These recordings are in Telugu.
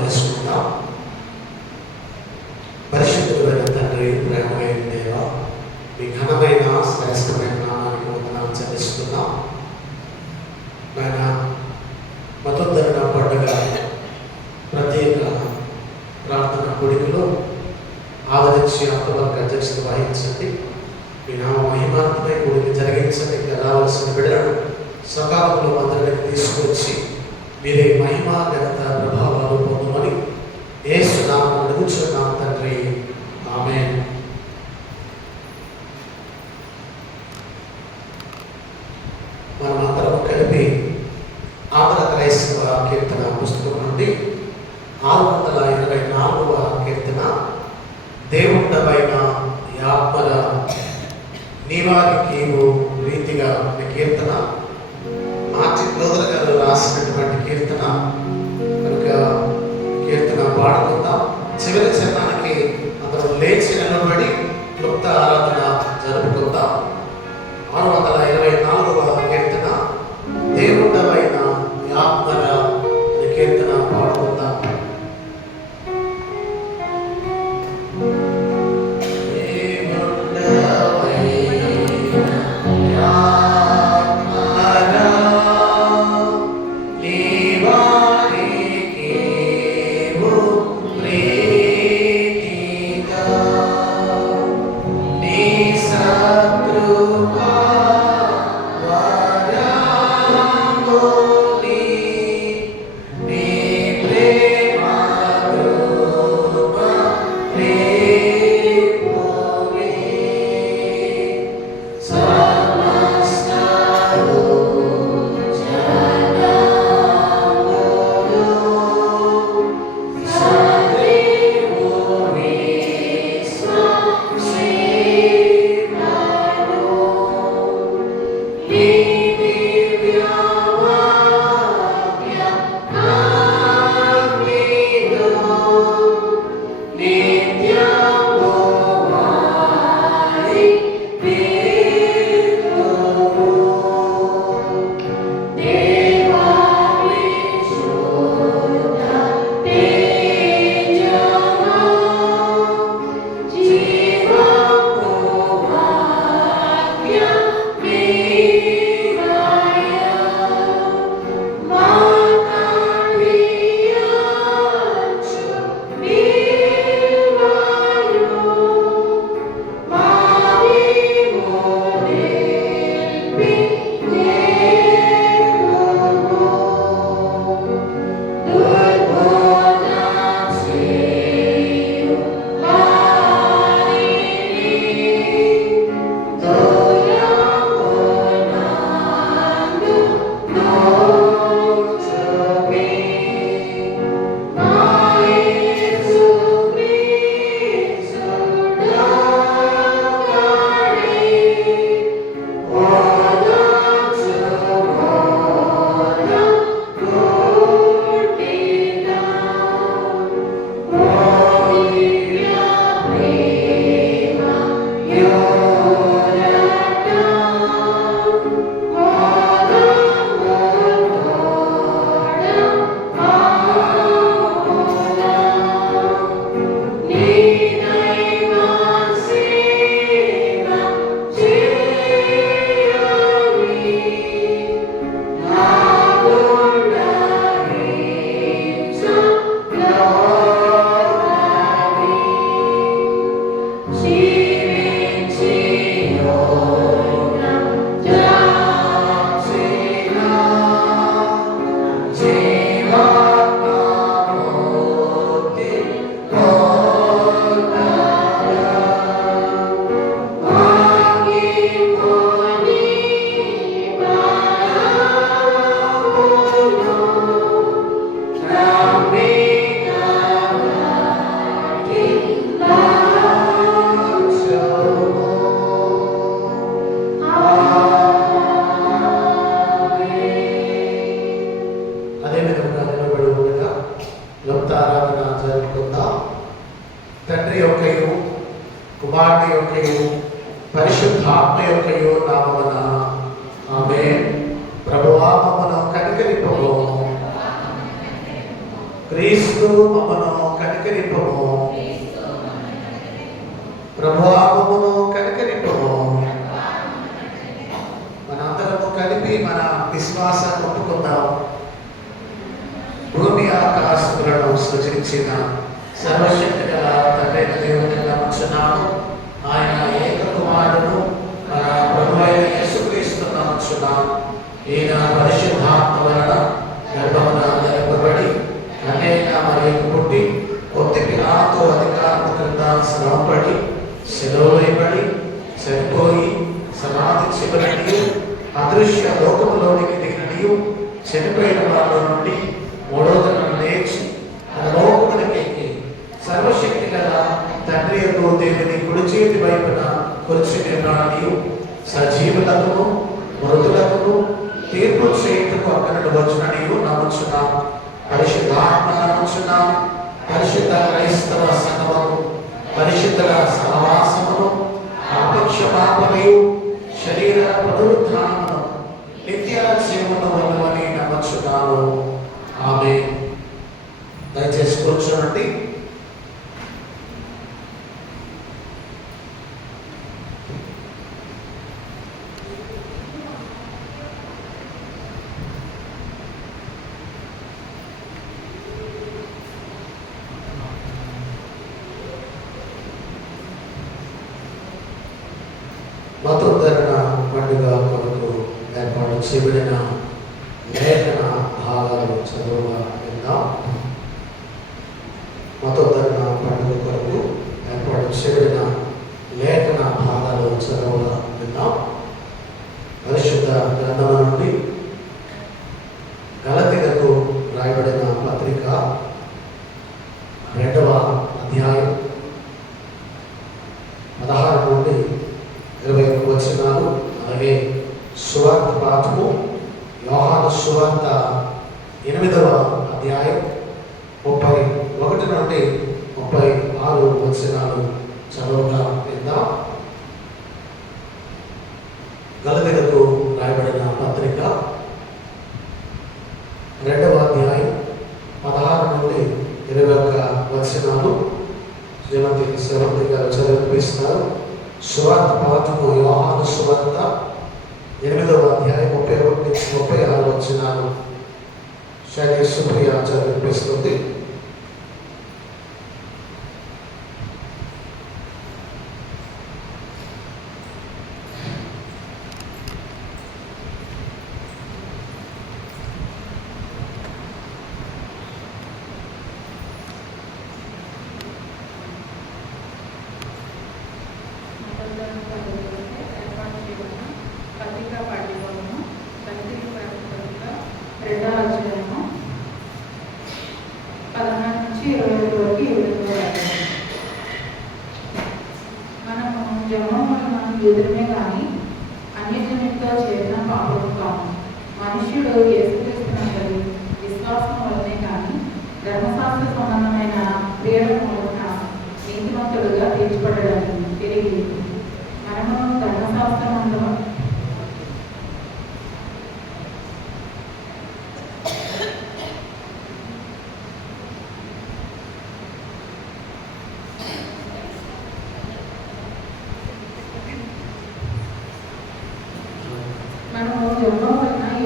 చేసుకుందాం. పరిశుద్ధుడైన తండ్రి, ప్రేమమైన దేవ, మీ ఘనమైన శ్రేష్టమైన నామానికి వందనాలు చెల్లిస్తున్నాం. నాయన, మతోద్ధరణ పండుగ ప్రత్యేక ప్రార్థన కొడుకులో ఆదరించి అంతవరకు అధ్యక్షత వహించండి. మీ నామ మహిమాత్మై కూడిక జరిగించండి. ఇంకా రావాల్సిన బిడ్డలను సకాలంలో అందరికి తీసుకొచ్చి మీరే మహిమ ఘనత ప్రభావాలు పొందమని యేసు నామమున అడుగుచున్నాం తండ్రి, ఆమేన్. మనమందరం కలిపి ఆంధ్ర క్రైస్తవ కీర్తన పుస్తకం నుండి 624వ కీర్తన, దేవుండవైన యాత్మల నీవానికి రీతిగా కీర్తన మార్టిన్ లూథర్ గారు రాసినటువంటి కీర్తన కనుక కీర్తన పాడుకుందాం. చివరి చరణానికి అందరూ లేచి నిలబడి క్లుప్త ఆరాధన జరుపుకుందాం. 624వ కీర్తన, దేవుండవైన యాత్మల కీర్తన పాడుకుందాం. కుమారుని యొక్కయు పరిశుద్ధాత్మ యొక్కయు నామమున ఆమేన్. ప్రభువా మమ్మను కనికరింపుము. క్రీస్తు మమ్మను కనికరింపము. ప్రభువా మమ్మను కనికరింపము. మనందరము కలిపి మన విశ్వాసాన్ని ఒప్పుకుందాం. భూమి ఆకాశములను సృజించిన సర్వశక్తి గల తండ్రైన దేవుని నమ్ముచున్నాను. ఆయన ఏక కుమారుడు మన ప్రభువైన యేసుక్రీస్తు నమ్ముచున్నాను. ఈయన పరిశుద్ధాత్మ వలన గర్భమున ధరింపబడి కన్యైన మరియకు పుట్టి కొద్ది పిలాతు అధికారము క్రింద శ్రమపడి శిలువ వేయబడి చనిపోయి సమాధి చివరనియు అదృశ్య లోకములోనికి దిగిననియు చనిపోయిన వాళ్ళ నుండి మూడో దినం లేచి ఆ లోకమునికి ఎక్కి సర్వశక్తి గల తండ్రి యొక్క దేవుని కుడి చేతి వైపున కూర్చుని సజీవులకు మృతులకు తీర్పు చేయుటకు అక్కడి వచ్చిననియు నమ్ముచున్నాం. పరిశుద్ధాత్మ నమ్ముచున్నాం. పరిశుద్ధ క్రైస్తవ సంఘమును పరిశుద్ధుల సహవాసమును పాపక్షమాపణయు శరీర పునరుద్ధానమును నిత్య జీవమును వలనని నమ్ముచున్నాను. ఆమేన్. దయచేసి కూర్చోండి. మతోద్ధరణ పండుగ కొరకు ఏర్పాటు చేయబడిన లేఖన భాగాలు చదువుగా విందాం. మతోద్ధరణ పండుగ కొరకు ఏర్పాటు చేయబడిన లేఖన భాగాలు చదువుగా విందాం. పరిశుద్ధ గ్రంథం నుండి గలతీలకు రాయబడిన పత్రిక 2వ అధ్యాయం 16 నుండి 21 వచనాలు, అలాగే సువార్త పాఠము యోహాను సువార్త 8వ అధ్యాయం 31 నుండి 36 వచనాలు చదువుగా విందాం. గలతీలకు రాయబడిన పత్రిక 2వ అధ్యాయం 16 నుండి 21 వచనాలు శ్రీమతి శ్రవంతి గారు చదివిపిస్తారు. సువార్త పాఠము యోహాను సువార్త 8వ అధ్యాయం 31 నుంచి 36 వచనాలు శైలి సుప్రియ చదివిపిస్తుంది. ఎదురుమే కానీ అన్యజనులతో చేరిన పాపము కాము. మనుష్యుడు యేసుక్రీస్తునందు విశ్వాసం వల్లనే కానీ ధర్మశాస్త్ర సంబంధమైన క్రియల మూలన నీతిమంతుడుగా తీర్చబడడానికి తిరిగి మనము ధర్మశాస్త్రమందు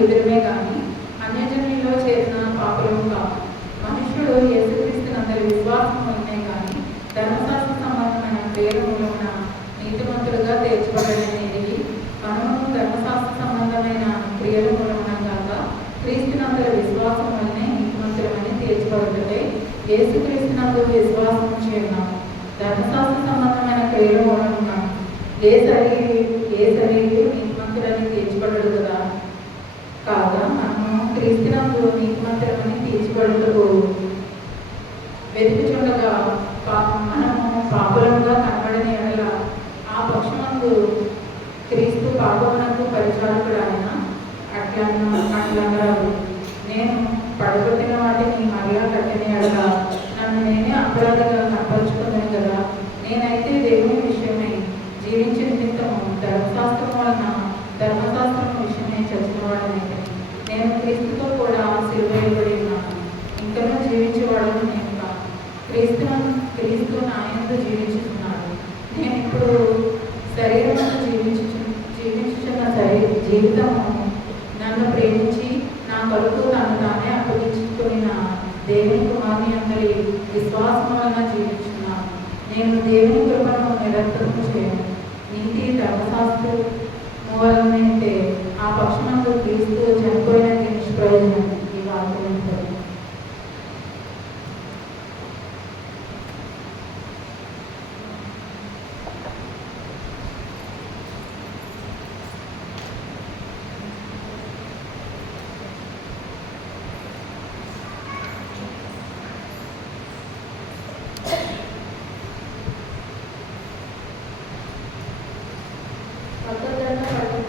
ఎదురుమే కానీ అన్యజనులలో చేరిన పాపము కాము. మనుష్యుడు యేసుక్రీస్తునందు విశ్వాసం వల్లనే కానీ ధర్మశాస్త్ర సంబంధమైన క్రియల మూలన నీతిమంతుడుగా తీర్చబడడానికి మనము ధర్మశాస్త్ర సంబంధమైన క్రియల మూలన కాక క్రీస్తునందు విశ్వాసం వల్లనే నీతిమంతులమని తీర్చబడుతుంది. యేసుక్రీస్తునందు విశ్వాసం చేయన్నాము. ధర్మశాస్త్ర సంబంధమైన క్రియల మూలన ఏ శరీరం నీతిమంతులని తీర్చబడదు కదా. కాగా మనము క్రీస్తునందు నీతిమంతులమని తీర్చబడుటకు వెతుకుచుండగా మనము పాపులముగా కనబడిన ఎడల ఆ పక్షమందు క్రీస్తు పాపమునకు పరిచారకుడు ఆయన అట్లన్నారు. నేను పడగొట్టిన వాటిని మరలా కట్టిన ఎడల నన్ను నేనే అపరాధిగా కనపరుచుకున్నాను కదా. నేనైతే దేవుని విషయమై జీవించిన నిమిత్తము ధర్మశాస్త్రం వలన ధర్మశాస్త్రం విషయమై చచ్చినవాడనైతే నేను క్రీస్తుతో కూడా సిలువ వేయబడి ఉన్నాను. ఇంకనూ జీవించేవాడు నేను దేవుని కృపను నిరంతరం చేయను. నీతి ధర్మశాస్త్రం మూలమైతే ఆ పక్షమందు క్రీస్తు చనిపోయినది నిష్ప్రయోజనం. ఈ వాక్యం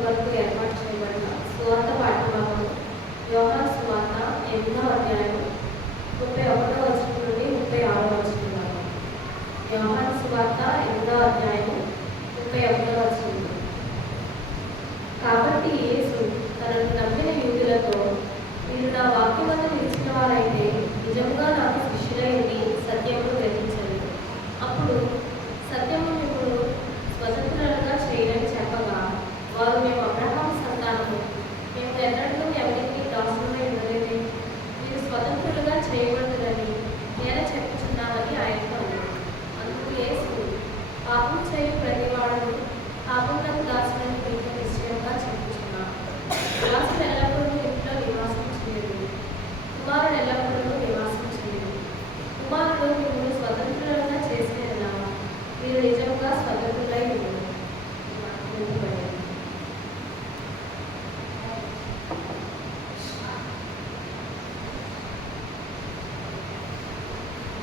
వరకు ఏర్పాటు చేయబడిన సువార్త పాఠ్యభాగం యోహాను సువార్త 8వ అధ్యాయం 31వ వచనం నుండి 36వ వచనం వరకు. యోహాను సువార్త 8వ అధ్యాయం 31వ వచనం. కాబట్టి యేసు తనను నమ్మిన యూదులతో, మీరు నా వాక్యమందు నిలిచిన వారైతే నిజంగా నాకు శిష్యులై ఉండి సత్యమును గ్రహించండి. అప్పుడు సత్యము ఇప్పుడు స్వతంత్రులుగా చేయని చెప్పగా, వారు మేము అబ్రహాము సంతానము, మేము ఎన్నడూ ఎవరికి దాసులమై ఉండలేదే, మీరు స్వతంత్రులుగా చేయబడుతుందని నేను చెప్పుచున్నామని ఆయనకు అన్నారు. అందుకు యేసు, పాపం చేయు ప్రతివాడును పాపములకు దాసులని మీకు నిశ్చయంగా చెప్పుచున్నాను. దాసులు ఎల్లప్పుడూ ఇంట్లో నివాసం చేయదు, కుమారుడు ఎల్లప్పుడూ నివాసం చేయదు. కుమారుడు మిమ్మల్ని స్వతంత్రులుగా చేసేలా మీరు నిజంగా స్వతంత్రులై ఉన్నారు.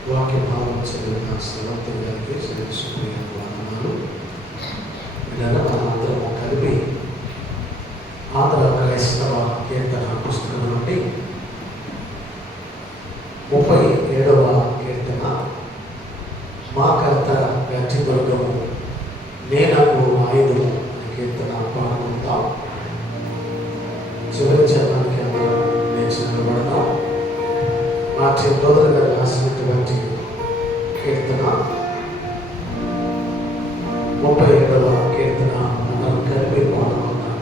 వాక్య భావం చదివిన సమర్థం గారికి శ్రేష్ఠమైన వందనాలు. ఇలా మనందరం కలిపి ఆంధ్ర క్రైస్తవ కీర్తన పుస్తకం నుండి 37వ కీర్తన, మా కర్త గట్టిదుర్గము నేనకు ఆయుధము అనే కీర్తన పాడుకుంటాం. చివరి చరణానికి అందరం లేచి నిలబడతాం. మార్చి బ్రదర్ గారు రాసినటువంటి కీర్తన 37వ కీర్తన మనం కలిపి పాడుకుంటాం.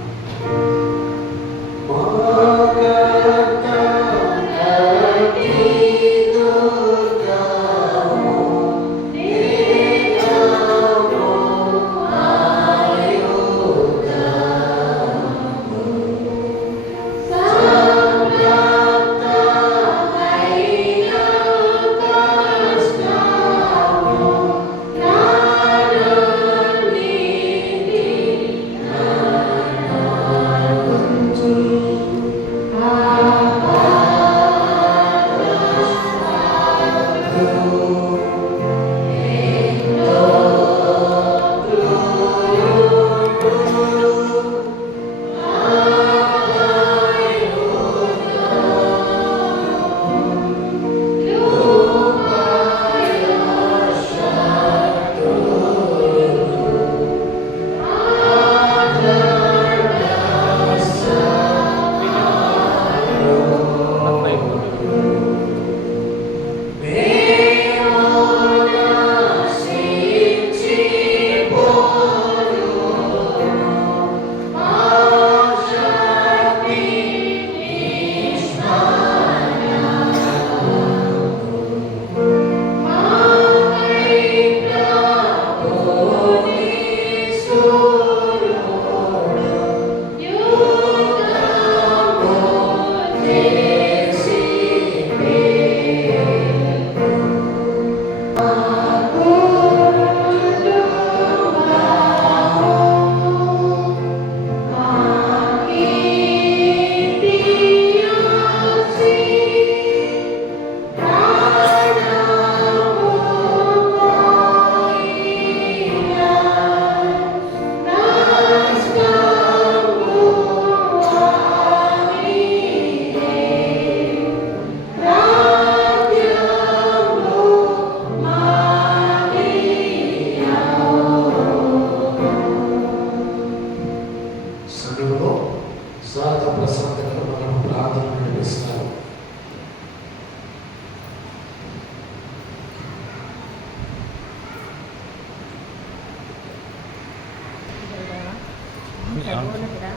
సర్వోన్నతుడా,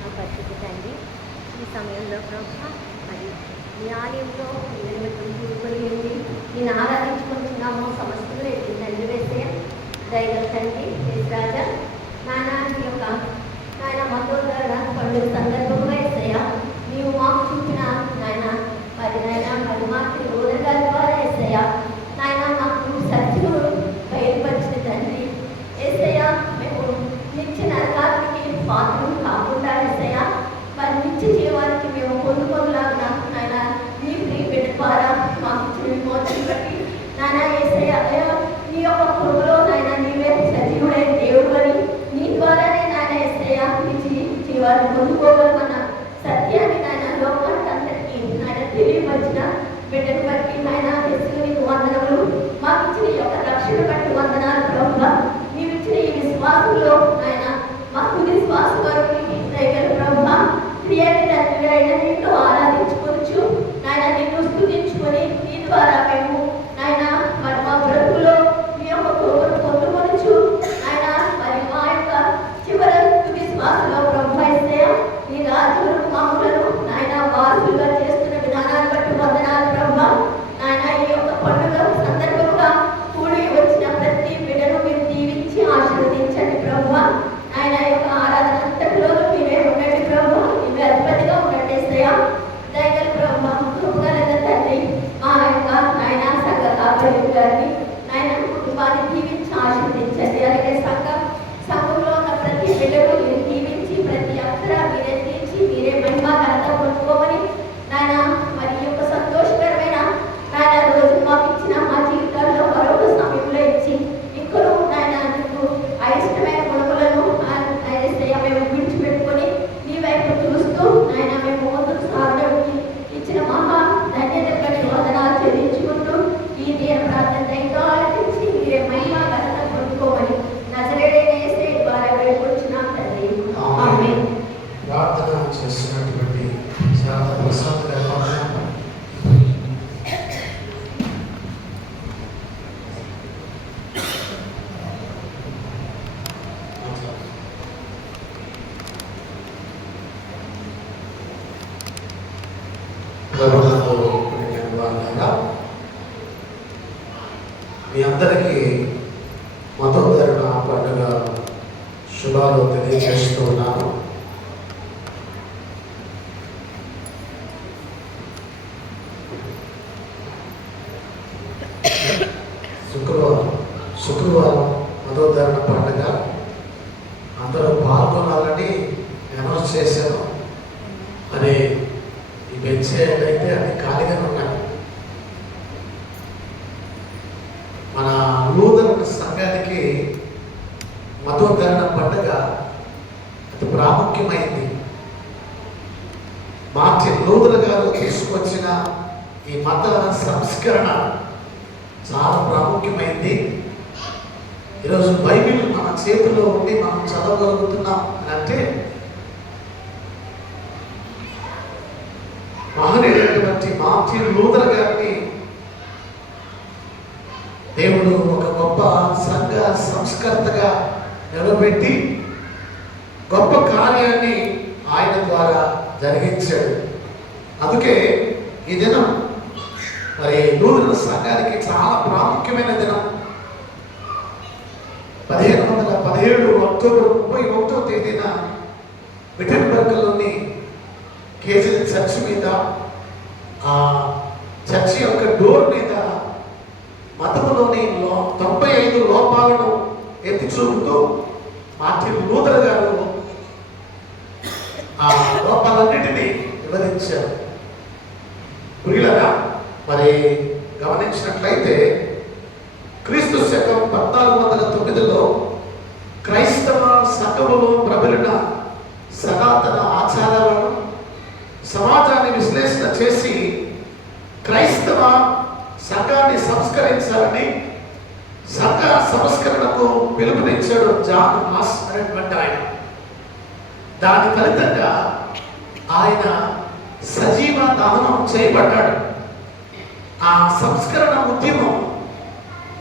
నా పరిశుద్ధ తండ్రి, ఈ సమయంలో ప్రభా మరి నీ ఆలయంలో 8 కూడుకొని ఉండి నేను ఆరాధించుకుంటున్న నామం సమస్తలు ఎత్తి తండ్రి వేసే దైవ తండ్రి రాజా నాయన ఈ యొక్క నాయన మతోదరణ పండుగ సందర్భంగా వేసయ్య నీవు మాకు చూపిన నాయన మరి మాకు రోజుల ద్వారా వేసయ్య నాయన మాకు సత్యము బయలుపరిచిన తండ్రి వేసయ్య మేము నిత్య నరకానికి పాత్రలు కాకుండా వేసయ్య మరి నిత్య జీవానికి మేము పొందుకోలాగా నాయన నీ ప్రియ బిడ్డ ద్వారా మాకు ఇచ్చిన విమోచన బట్టి నాయన యేసయ్య నీ యొక్క కృపలో నాయన నీవే సజీవుడైన దేవుడు అని నీ ద్వారానే నాయన యేసయ్య నీ జీవాన్ని పొందుకోగలమన్న సత్యాన్ని నాయన లోకానికి అందరికీ నాయన తెలియపరిచిన బిడ్డను బట్టి నాయన యేసు నీకు వందనములు మాకు ఇచ్చిన ఈ యొక్క రక్షణ బట్టి వందనాలు ప్రభువా నీవు ఇచ్చిన ఈ విశ్వాసంలో నాయన మాకు విశ్వాసం వరకు దయగల ప్రభువా క్రియాని తండ్రి అయిన నిన్ను ఆరాధించుకోవచ్చు నాయన నిన్ను స్తుతించుకొని నీ ద్వారా మేము నాయన మరి మా బ్రతుకులో నీ యొక్క కృపను పొందుకొనొచ్చు నాయన మరి మా యొక్క చివరి తుది శ్వాసలో ప్రభు యేసయ్య నీ రాజులను మమ్ములను నాయన వారసులుగా చేస్తున్న విధానాన్ని బట్టి వందనాలు ప్రభువా నాయన ఈ యొక్క పండుగ సందర్భంగా కూడి వచ్చిన ప్రతి బిడ్డను మీరు దీవించి ఆశీర్వదించండి ప్రభువా ఆయన యొక్క ఆరాధన అంతటిలో మీరే ఉండండి ప్రభువా నీవే అధిపతిగా ఉండండి యేసయ్య దయగల ప్రభువా కృపగల తండ్రి మా యొక్క నాయన సంఘ కాపరి గారిని నాయన కుటుంబాన్ని దీవించి ఆశీర్వదించండి అలాగే సంఘంలో ఉన్న ప్రతి బిడ్డను మీరు దీవించి ప్రతి అక్షర మీరే తీర్చి మీరే మహిమ ఘనత పొందుకోమని నాయన మరి ఈ యొక్క సంతోషకరమైన నాయన రోజు మాకు ఇచ్చిన మా జీవితాల్లో మరొక సమయంలో ఇచ్చి ఇక్కడ నాయన నీకు అయిష్టమైన గుణములను మేము విడిచిపెట్టుకొని నీ వైపు చూస్తూ నాయన మేము ముందుకు సాగడానికి ఇచ్చిన మహా ధన్యత బట్టి వందనాలు చెల్లించుకుంటూ ఈ దీన ప్రార్థన దయతో ఆలకించి మీరే మహిమ ఘనత పొందుకోమని నజరేయుడైన యేసయ్య ద్వారా వేడుకొంచున్నాం తండ్రి ఆమేన్. ప్రార్థన చేస్తున్నటువంటి శారద ప్రసాద్ గారి ప్రార్థన. ప్రభువుతో ప్రియమైన వారులారా, మీ అందరికీ మతోద్ధరణ పండుగ శుభాలు తెలియజేస్తూ ఉన్నాను. శుక్రవారం మతోద్ధరణ పండుగ అందరూ పాల్గొనాలని అనౌన్స్ చేశాను. మరి ఈ బెంచ్ అయితే అది ఖాళీగానే ఉన్నాయి. మన నూతన సంఘానికి మతోద్ధరణ పండుగ అతి ప్రాముఖ్యమైంది. మార్టిన్ లూథర్ గారు తీసుకొచ్చిన ఈ మత సంస్కరణ చాలా ప్రాముఖ్యమైంది. ఈరోజు బైబిల్ మన చేతిలో ఉండి మనం చదవగలుగుతున్నాం అని అంటే మహనీయుడైనటువంటి మార్టిన్ లూథర్ గారిని దేవుడు ఒక గొప్ప సంఘ సంస్కర్తగా నిలబెట్టి గొప్ప కార్యాన్ని ఆయన ద్వారా జరిగించాడు. అందుకే ఈ దినం మరి లూథర్ సంఘానికి చాలా ప్రాముఖ్యమైన దినం. 1517 అక్టోబర్ 31వ తేదీన విటెన్బర్గ్లోని కేజీల చర్చ్ మీద, ఆ చర్చ్ యొక్క డోర్ మీద మతములోని 95 లోపాలను ఎత్తి చూపుతూ మార్టిన్ లూథర్ గారు ఆ లోపాలన్నిటినీ వివరించారు. ప్రియులరా, మరి గమనించినట్లయితే క్రీస్తు శకం 1409లో క్రైస్తవ సంఘములో ప్రబలిన సనాతన ఆచారాలను సమాజాన్ని విశ్లేషణ చేసి క్రైస్తవ సంఘాన్ని సంస్కరించాలని సంఘ సంస్కరణకు పిలుపునిచ్చాడు జాన్ మాస్ అనేటువంటి ఆయన. దాని ఫలితంగా ఆయన సజీవ దహనం చేయబడ్డాడు. ఆ సంస్కరణ ఉద్యమం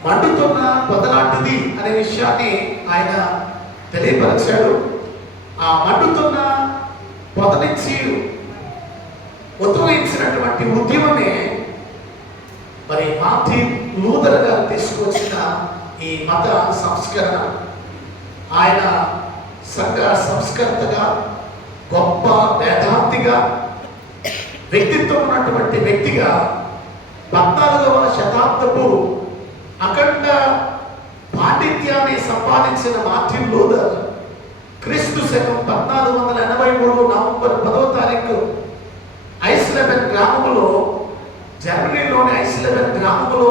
మండుతున్న పొదలాంటిది అనే విషయాన్ని ఆయన తెలియపరిచాడు. ఆ మండుతున్న పొద నుంచి ఉద్భవించినటువంటి ఉద్యమమే మరి మార్టిన్ లూథర్ గారు ఈ మత సంస్కరణ. ఆయన సంఘ సంస్కర్తగా, గొప్ప వేదాంతిగా, వ్యక్తిత్వం ఉన్నటువంటి వ్యక్తిగా 14వ శతాబ్దపు అఖండ పాండిత్యాన్ని సంపాదించిన మార్టిన్ లూథర్ క్రీస్తు శకం 1483 నవంబర్ 10వ తారీఖు ఐస్లెబెన్ గ్రామములో, జర్మనీలోని ఐస్లెబెన్ గ్రామములో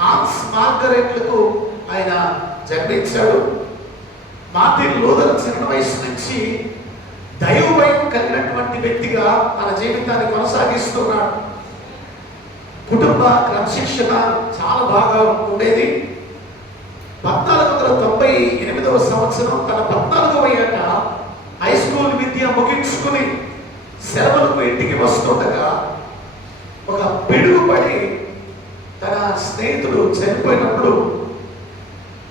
హాన్స్ మార్గరెట్లకు ఆయన జన్మించాడు. మార్టిన్ లూథర్ చిన్న వయసు నుంచి దైవ భయం కలిగినటువంటి వ్యక్తిగా తన జీవితాన్ని కొనసాగిస్తున్నాడు. కుటుంబ క్రమశిక్షణ చాలా బాగా ఉండేది. 1498వ సంవత్సరం తన 14వ ఏట హై స్కూల్ విద్య ముగించుకుని సెలవులకు ఇంటికి వస్తుండగా ఒక పిడుగు పడి తన స్నేహితుడు చనిపోయినప్పుడు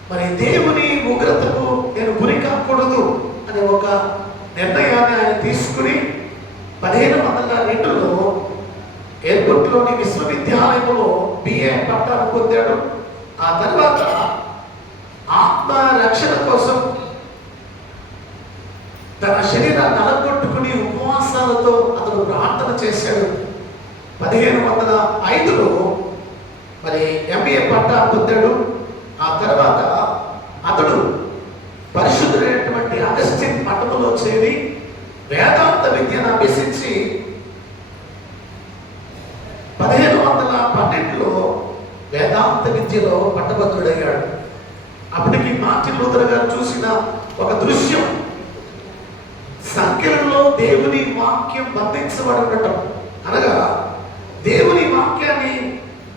మరి దేవుని ఉగ్రతకు నేను గురి కాకూడదు అనే ఒక నిర్ణయాన్ని ఆయన తీసుకుని 1502లో ఎయిర్పోర్ట్లోని విశ్వవిద్యాలయంలో బిఏ పట్టాను పొందాడు. ఆ తర్వాత ఆత్మ రక్షణ కోసం తన శరీరాన్ని నలగొట్టుకుని ఉపవాసాలతో అతను ప్రార్థన చేశాడు. 1505లో మరి ఎంబీఏ పట్టా పొందాడు. ఆ తర్వాత అతడు పరిశుద్ధుడైనటువంటి అగస్టిన్ మఠములో చేరి వేదాంత విద్యను అభ్యసించి 1512లో వేదాంత విద్యలో పట్టభద్రుడయ్యాడు. అప్పటికి మార్టిన్ లూథర్ గారు చూసిన ఒక దృశ్యం, సంఖ్యలలో దేవుని వాక్యం బంధించబడి ఉండటం. అనగా దేవుని వాక్యాన్ని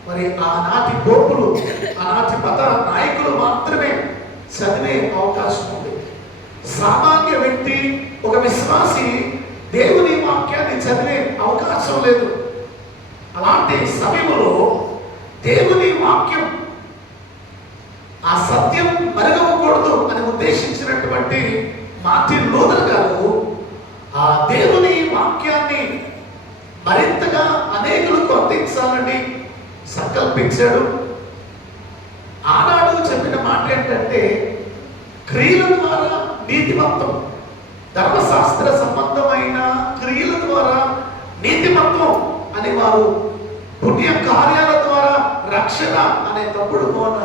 మరి ఆనాటి పోపులు, ఆనాటి మత నాయకులు మాత్రమే చదివే అవకాశం ఉంది. సామాన్య వ్యక్తి, ఒక విశ్వాసి దేవుని వాక్యాన్ని చదివే అవకాశం లేదు. అలాంటి సమయంలో దేవుని వాక్యం, ఆ సత్యం మరుగవకూడదు అని ఉద్దేశించినటువంటి మార్టిన్ లూథర్ గారు ఆ దేవుని వాక్యాన్ని మరింతగా అనేకులకు అందించాలని సంకల్పించాడు. ఆనాడు చెప్పిన మాట ఏంటంటే, క్రియల ద్వారా నీతిమత్వం, ధర్మశాస్త్ర సంబంధమైన క్రియల ద్వారా నీతిమత్వం అని వారు పుణ్య కార్యాల ద్వారా రక్షణ అనే తప్పుడు బోధ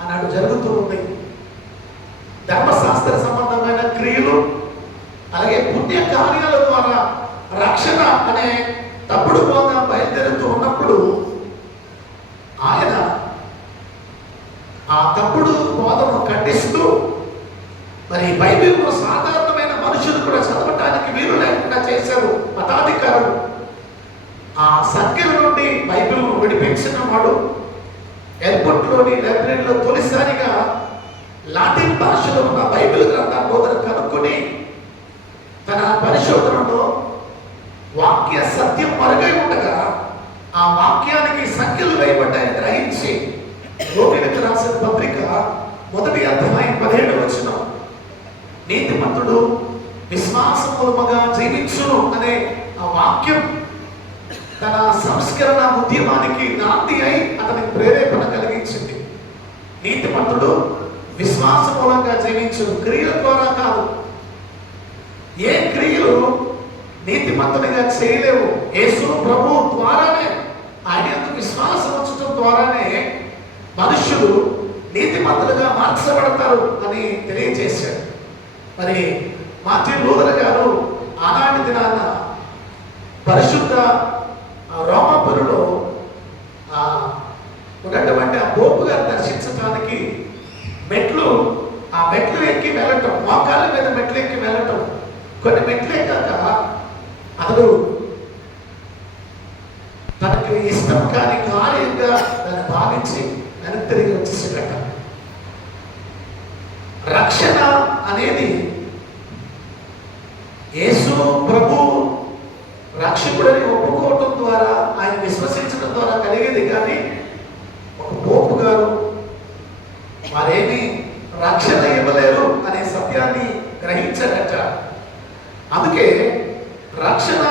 అన్నాడు జరుగుతూ ఉంది. ధర్మశాస్త్ర సంబంధమైన క్రియలు అలాగే పుణ్య కార్యాల ద్వారా రక్షణ అనే తప్పుడు బోధ బయలుదేరుతూ ఉన్నప్పుడు ఆయన ఆ తప్పుడు బోధను ఖండిస్తూ మరి బైబిల్ను సాధారణమైన మనుషులు కూడా చదవటానికి వీలు లేకుండా చేశారు మతాధికారులు. ఆ సంఖ్యల నుండి బైబిల్ను విడిపించిన వాడు ఎయిర్పోర్ట్లోని లైబ్రరీలో తొలిసారిగా లాటిన్ భాషలో ఉన్న బైబిల్ గ్రంథ బోధన కనుక్కొని తన పరిశోధనలో వాక్య సత్యం మరుగై ఉండగా ఆ వాక్యానికి సంఖ్యలు వేయబడ్డాయని గ్రహించి రోమిలకు రాసిన పత్రిక 1వ అధ్యాయం 17వ వచనం, నీతిమంతుడు విశ్వాసపూర్వకంగా జీవించును అనే ఆ వాక్యం తన సంస్కరణ ఉద్యమానికి నాంది అయి అతనికి ప్రేరేపణ కలిగించింది. నీతిమంతుడు విశ్వాస మూలంగా జీవించును, క్రియల ద్వారా కాదు. ఏ క్రియలు నీతిమంతునిగా చేయలేవు. యేసు ప్రభు ద్వారానే, ఆయన యందు విశ్వాసం ఉంచడం ద్వారానే మనుషులు నీతిమంతులుగా మార్చబడతారు అని తెలియజేశాడు. మరి మార్టిన్ లూథర్ గారు ఆనాటి దినాన పరిశుద్ధ రోమాపురిలో ఉన్నటువంటి ఆ పోపు గారు దర్శించడానికి ఆ మెట్లు ఎక్కి వెళ్ళటం, మోకాళ్ళ మీద మెట్లు ఎక్కి వెళ్ళటం, కొన్ని మెట్లు ఎక్కాక అతడు తనకు ఇష్టం కాని కార్యంగా దాన్ని భావించి వెనక్కి తిరిగి వచ్చేసాడట. రక్షణ అనేది యేసు ప్రభు రక్షకుడని ఒప్పుకోవటం ద్వారా, ఆయన విశ్వసించడం ద్వారా కలిగేది. కానీ ఒక పోపు గారు వారేమి రక్షణ ఇవ్వలేరు అనే సత్యాన్ని గ్రహించారట. అందుకే రక్షణ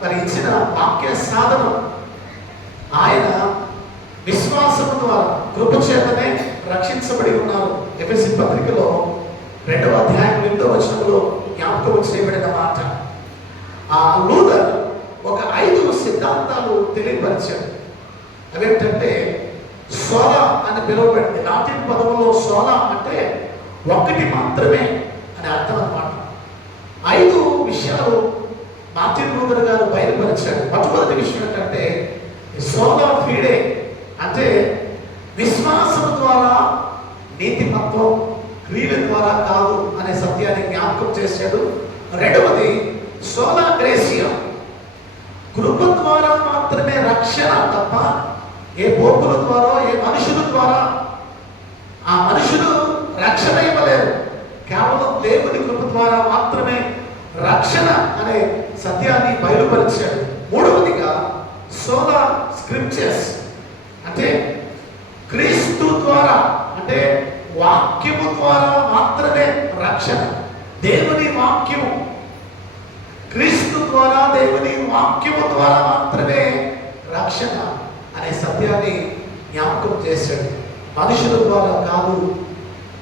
మరి ఇచ్చిన వాక్య సాధనం ఆయన విశ్వాసం ద్వారా కృపచేతనే రక్షించబడి ఉన్నారు. ఎఫెసీ పత్రికలో 2వ అధ్యాయం 8వ వచనంలో జ్ఞాపకం చేయబడిన మాట. ఆ లూథర్ ఒక 5 సిద్ధాంతాలు తెలియపరిచాడు. అవేంటంటే సోలా అని పిలువబడింది. లాటిన్ పదములో సోలా అంటే ఒక్కటి మాత్రమే అని అర్థం అన్నమాట. 5 విషయాలు మార్టిన్ లూథర్ గారు బయలుపరిచాడు. మొట్టమొదటి విషయం ఏంటంటే సోలా ఫీడే అంటే విశ్వాసం ద్వారా నీతిమత్వం, క్రియల ద్వారా కాదు అనే సత్యాన్ని జ్ఞాపకం చేశాడు. రెండవది సోలా గ్రేసియా, కృప ద్వారా మాత్రమే రక్షణ తప్ప ఏ పోపుల ద్వారా, ఏ మనుషుల ద్వారా ఆ మనుషులు రక్షణ ఇవ్వలేరు. కేవలం దేవుని కృప ద్వారా మాత్రమే రక్షణ అనే సత్యాన్ని బయలుపరిచాడు. మూడవదిగా సోలా స్క్రిప్చర్స్ అంటే క్రీస్తు ద్వారా, అంటే వాక్యము ద్వారా మాత్రమే రక్షణ. దేవుని వాక్యము, క్రీస్తు ద్వారా, దేవుని వాక్యము ద్వారా మాత్రమే రక్షణ అనే సత్యాన్ని జ్ఞాపకం చేశాడు. మనుషుల ద్వారా కాదు,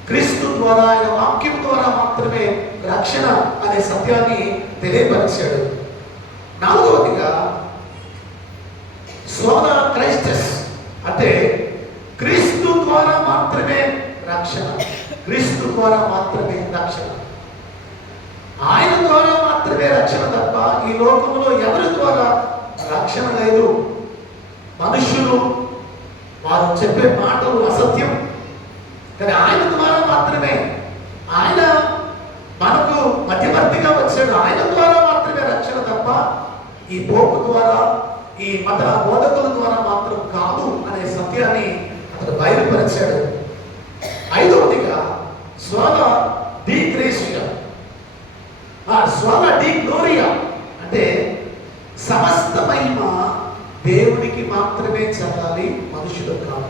క్రీస్తు ద్వారా, ఆయన వాక్యం ద్వారా మాత్రమే రక్షణ అనే సత్యాన్ని తెలియపరిచాడు. నాలుగవదిగా సోలా క్రైస్టస్ అంటే క్రీస్తు ద్వారా మాత్రమే రక్షణ, క్రీస్తు ద్వారా మాత్రమే రక్షణ, ఆయన ద్వారా మాత్రమే రక్షణ తప్ప ఈ లోకంలో ఎవరి ద్వారా రక్షణ లేదు. మనుషులు వారు చెప్పే మాటలు అసత్యం, కానీ ఆయన ద్వారా మాత్రమే, ఆయన మనకు మధ్యవర్తిగా వచ్చాడు, ఆయన ద్వారా మాత్రమే రక్షణ తప్ప ఈ పోపు ద్వారా, ఈ మత బోధకుల ద్వారా మాత్రం కాదు అనే సత్యాన్ని అతను బయలుపరిచాడు. ఐదవదిగా సోలా డి గ్రేసియా, సోలా డి గ్లోరియా అంటే సమస్త మహిమ దేవునికి మాత్రమే చెందాలి, మనుషులకు కాదు.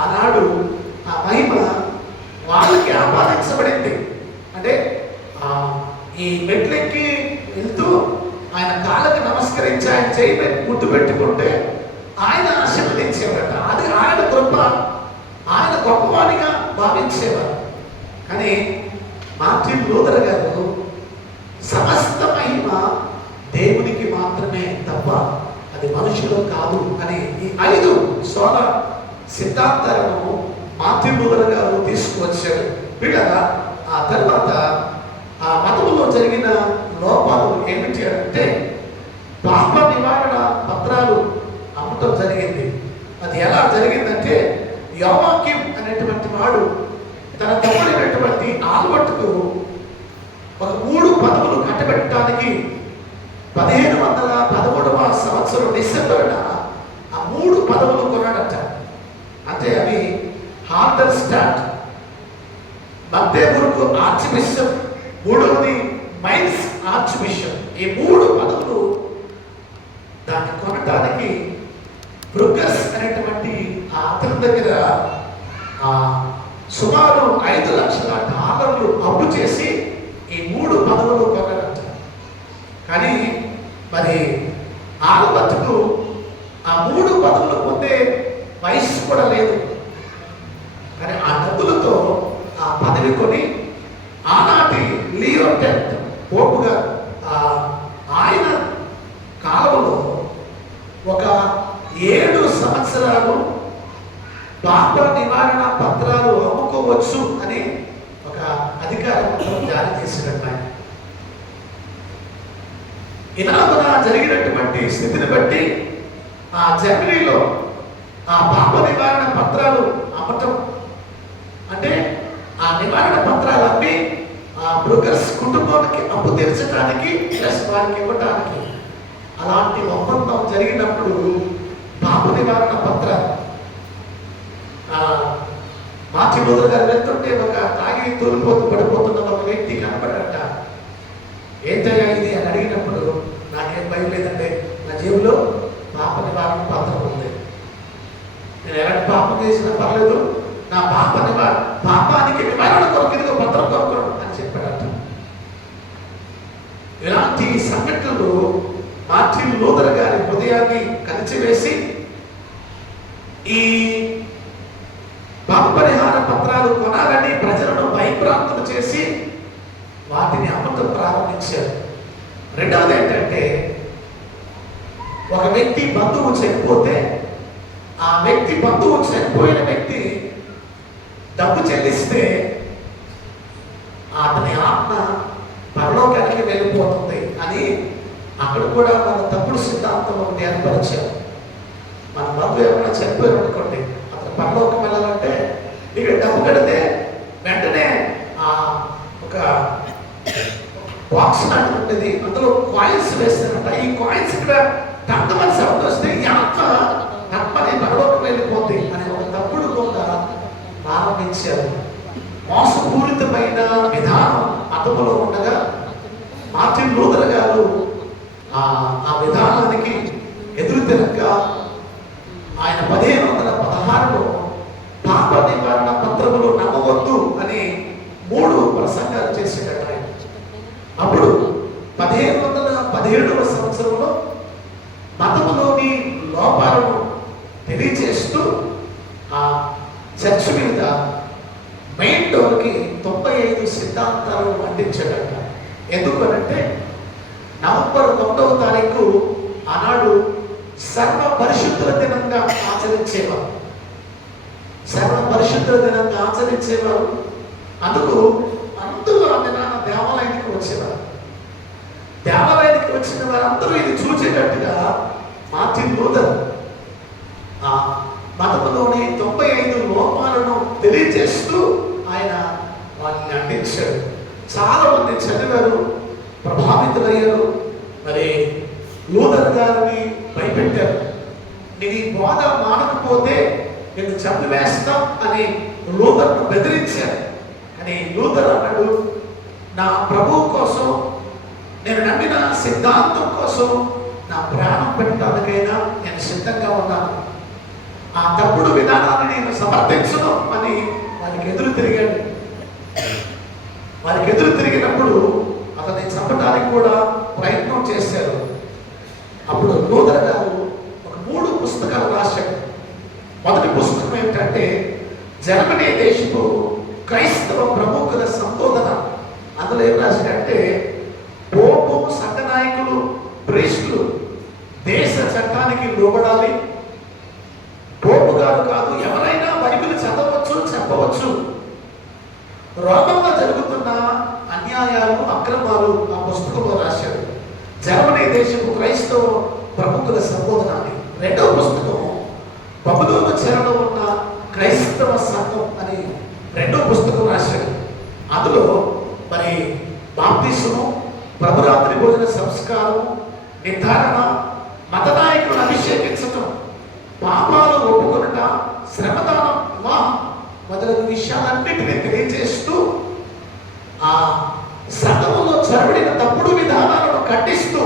ఆనాడు ఆ మహిమ వాళ్ళకి ఆపాదించబడింది. అంటే ఈ మెట్లెక్కి వెళ్తూ ఆయన కాళ్ళకి నమస్కరించి ఆయన చేయి ముద్దు పెట్టుకుంటే ఆయన ఆశీర్వదించేవాడు. అది ఆయన కృప, ఆయన గొప్పవాడిగా భావించేవారు. కానీ మార్టిన్ లూథర్ గారు సమస్త మహిమ దేవునికి మాత్రమే తప్ప అది మనుషులు కాదు అని ఈ 5 సోలా సిద్ధాంతాలను మార్టిన్ లూథర్ గారు తీసుకువచ్చాడు. వీళ్ళ ఆ తర్వాత ఆ మతంలో జరిగిన లోపాలు ఏమిటి అంటే పాప నివారణ పత్రాలు అమ్మటం జరిగింది. అది ఎలా జరిగిందంటే యోవాకీం అనేటువంటి వాడు తన తమ్ముడైనటువంటి ఆల్బర్ట్కు ఒక 3 పదవులు కట్టబెట్టడానికి 1513వ సంవత్సరం డిసెంబర్న ఆ 3 పదవులు కొన్నాడట. అంటే అవి హార్డర్ స్టాట్, మధ్యబుర్గు ఆర్చ్ బిషప్, మూడవది మైన్స్ ఆర్చ్ బిషప్. ఈ 3 పదవులు దాన్ని కొనటానికి బ్రూకర్స్ అనేటువంటి అతని దగ్గర సుమారు $5,00,000 అప్పు చేసి ఈ 3 పదవులు కొన్నాడట. కానీ మరి ఆల్బర్ట్కు ఆ 3 పదవులు పొందే వయసు కూడా లేదు. కానీ ఆ డబ్బులతో ఆ పదవి కొని ఆనాటి లియో 10th పోపుగా ఆయన కాలంలో ఒక 7 సంవత్సరాలు పాప నివారణ పత్రాలు అమ్ముకోవచ్చు అని ఒక అధికారం జారీ చేసినట్టు ఆయన. ఇలాగున జరిగినటువంటి స్థితిని బట్టి ఆ జర్మనీలో ఆ పాప నివారణ పత్రాలు అమ్మటం అంటే ఆ నివారణ పత్రాలు అమ్మి ఆ బ్రూకర్స్ కుటుంబానికి అప్పు తీర్చడానికి ప్లస్ వారికి ఇవ్వడానికి అలాంటి ఒప్పందం జరిగినప్పుడు పాప నివారణ పత్రాలు మార్టిన్ లూథర్ గారు వెళ్తుంటే ఒక తాగి తూలిపోతూ పడిపోతున్న ఒక వ్యక్తి కనపడట. ఏంటయ్యా ఇది అని అడిగినప్పుడు నాకేం భయం లేదంటే నా జేబులో పాప నివారణ పత్రం ఉంది, నేను ఎలాంటి పాపం చేసినా పర్లేదు, నా పాపానికి నివారణ కొరకు ఇదిగో పత్రం కొనుక్కోడు అని చెప్పాడట. ఇలాంటి సంఘటనలు మార్టిన్ లూథర్ గారి హృదయాన్ని కలిచివేసి ఈ పాప పరిహార పత్రాలు కొనాలని ప్రజలను భయభ్రాంతులు చేసి వాటిని అమ్మటం ప్రారంభించారు. రెండవది ఏంటంటే, ఒక వ్యక్తి బంధువు చనిపోతే ఆ వ్యక్తి బంధువు చనిపోయిన వ్యక్తి డబ్బు చెల్లిస్తే అతని ఆత్మ పరలోకానికి వెళ్ళిపోతుంది అని అక్కడ కూడా మన తప్పుడు సిద్ధాంతం ఒకటి ఏర్పరిచారు. మన బంధువు ఎవరైనా చనిపోయారు అనుకోండి, అతను పరలోకం వెళ్ళాలంటే ఇక్కడ డబ్బు కడితే వెంటనే ఒక బాక్స్ లాంటి ఉంటుంది, అందులో కాయిన్స్ వేస్తారంట. ఈ కాయిన్స్ ఇక్కడ తగ్గమని సౌండ్ వస్తే ఈ ఆత్మ తప్పని పరలోకం వెళ్ళిపోతుంది అని ఒక తప్పుడు కూడా ప్రారంభించారు. మోసపూరితమైన విధానం మతములో ఉండగా మార్టిన్ లూథర్ గారు ఆ విధానానికి ఎదురు తిరగ ఆయన 1516లో పాప నివారణ పత్రములు నమ్మవద్దు అని 3 ప్రసంగాలు చేసేటట్టు. అప్పుడు 1517వ సంవత్సరంలో మతములోని లోపాలను తెలియజేస్తూ ఆ చర్చ్ మీద మెయిన్ డోర్కి 95 సిద్ధాంతాలను అందించాడట. ఎందుకనంటే నవంబర్ 1వ తారీఖు ఆనాడు సర్వ పరిశుద్ధుల దినంగా ఆచరించేవారు. సర్వ పరిశుద్ధుల దినంగా ఆచరించేవారు. అందుకు అందరూ ఆ దినాన దేవాలయానికి వచ్చేవారు. దేవాలయానికి వచ్చిన వారందరూ ఇది చూసేటట్టుగా మార్టిన్ లూథర్ మతములోని 95 లోపాలను తెలియజేస్తూ ఆయన వాటిని అందించాడు. చాలా మంది చదివారు, ప్రభావితులయ్యారు. మరి లూథర్ గారిని భయపెట్టారు. నేను ఈ బోధ మానకపోతే నేను చంపివేస్తాం అని లూథర్ను బెదిరించారు. కానీ లూథర్ అన్నాడు, నా ప్రభువు కోసం, నేను నమ్మిన సిద్ధాంతం కోసం నా ప్రాణం పెట్టడానికైనా నేను సిద్ధంగా ఉన్నాను. ఆ తప్పుడు విధానాన్ని నేను సమర్థించను అని వారికి ఎదురు తిరిగాడు. వారికి ఎదురు తిరిగినప్పుడు అతన్ని చంపడానికి కూడా ప్రయత్నం చేశారు. అప్పుడు లూథర్ గారు ఒక 3 పుస్తకాలు రాశాడు. మొదటి పుస్తకం ఏంటంటే జర్మనీ దేశపు క్రైస్తవ ప్రముఖుల సంబోధన. అందులో ఏం రాశాడంటే, పోపు, సంఘ నాయకులు, ప్రీస్టులు దేశ చట్టానికి లోబడాలి. పోపు గారు కాదు, ఎవరైనా బైబిల్ చదవచ్చు, చెప్పవచ్చు. రోమంలో జరుగుతున్న అన్యాయాలు, అక్రమాలు ఆ పుస్తకంలో రాశాడు. జర్మనీ దేశపు క్రైస్తవ ప్రముఖుల సంబోధన అని. రెండవ పుస్తకం బబులోను చెరలో ఉన్న క్రైస్తవ సంఘం అని 2వ పుస్తకం రాశాడు. అందులో మరి బాప్తిస్మం, ప్రభురాత్రి భోజన సంస్కారం, నిర్ధారణ, మత నాయకులను అభిషేకించటం, పాపాలు ఒప్పుకొనట, శ్రమదానం, వివాహం మొదలగు విషయాలన్నింటినీ తెలియజేస్తూ ఆ సంఘంలో చొరబడిన తప్పుడు విధానాలను ఖండిస్తూ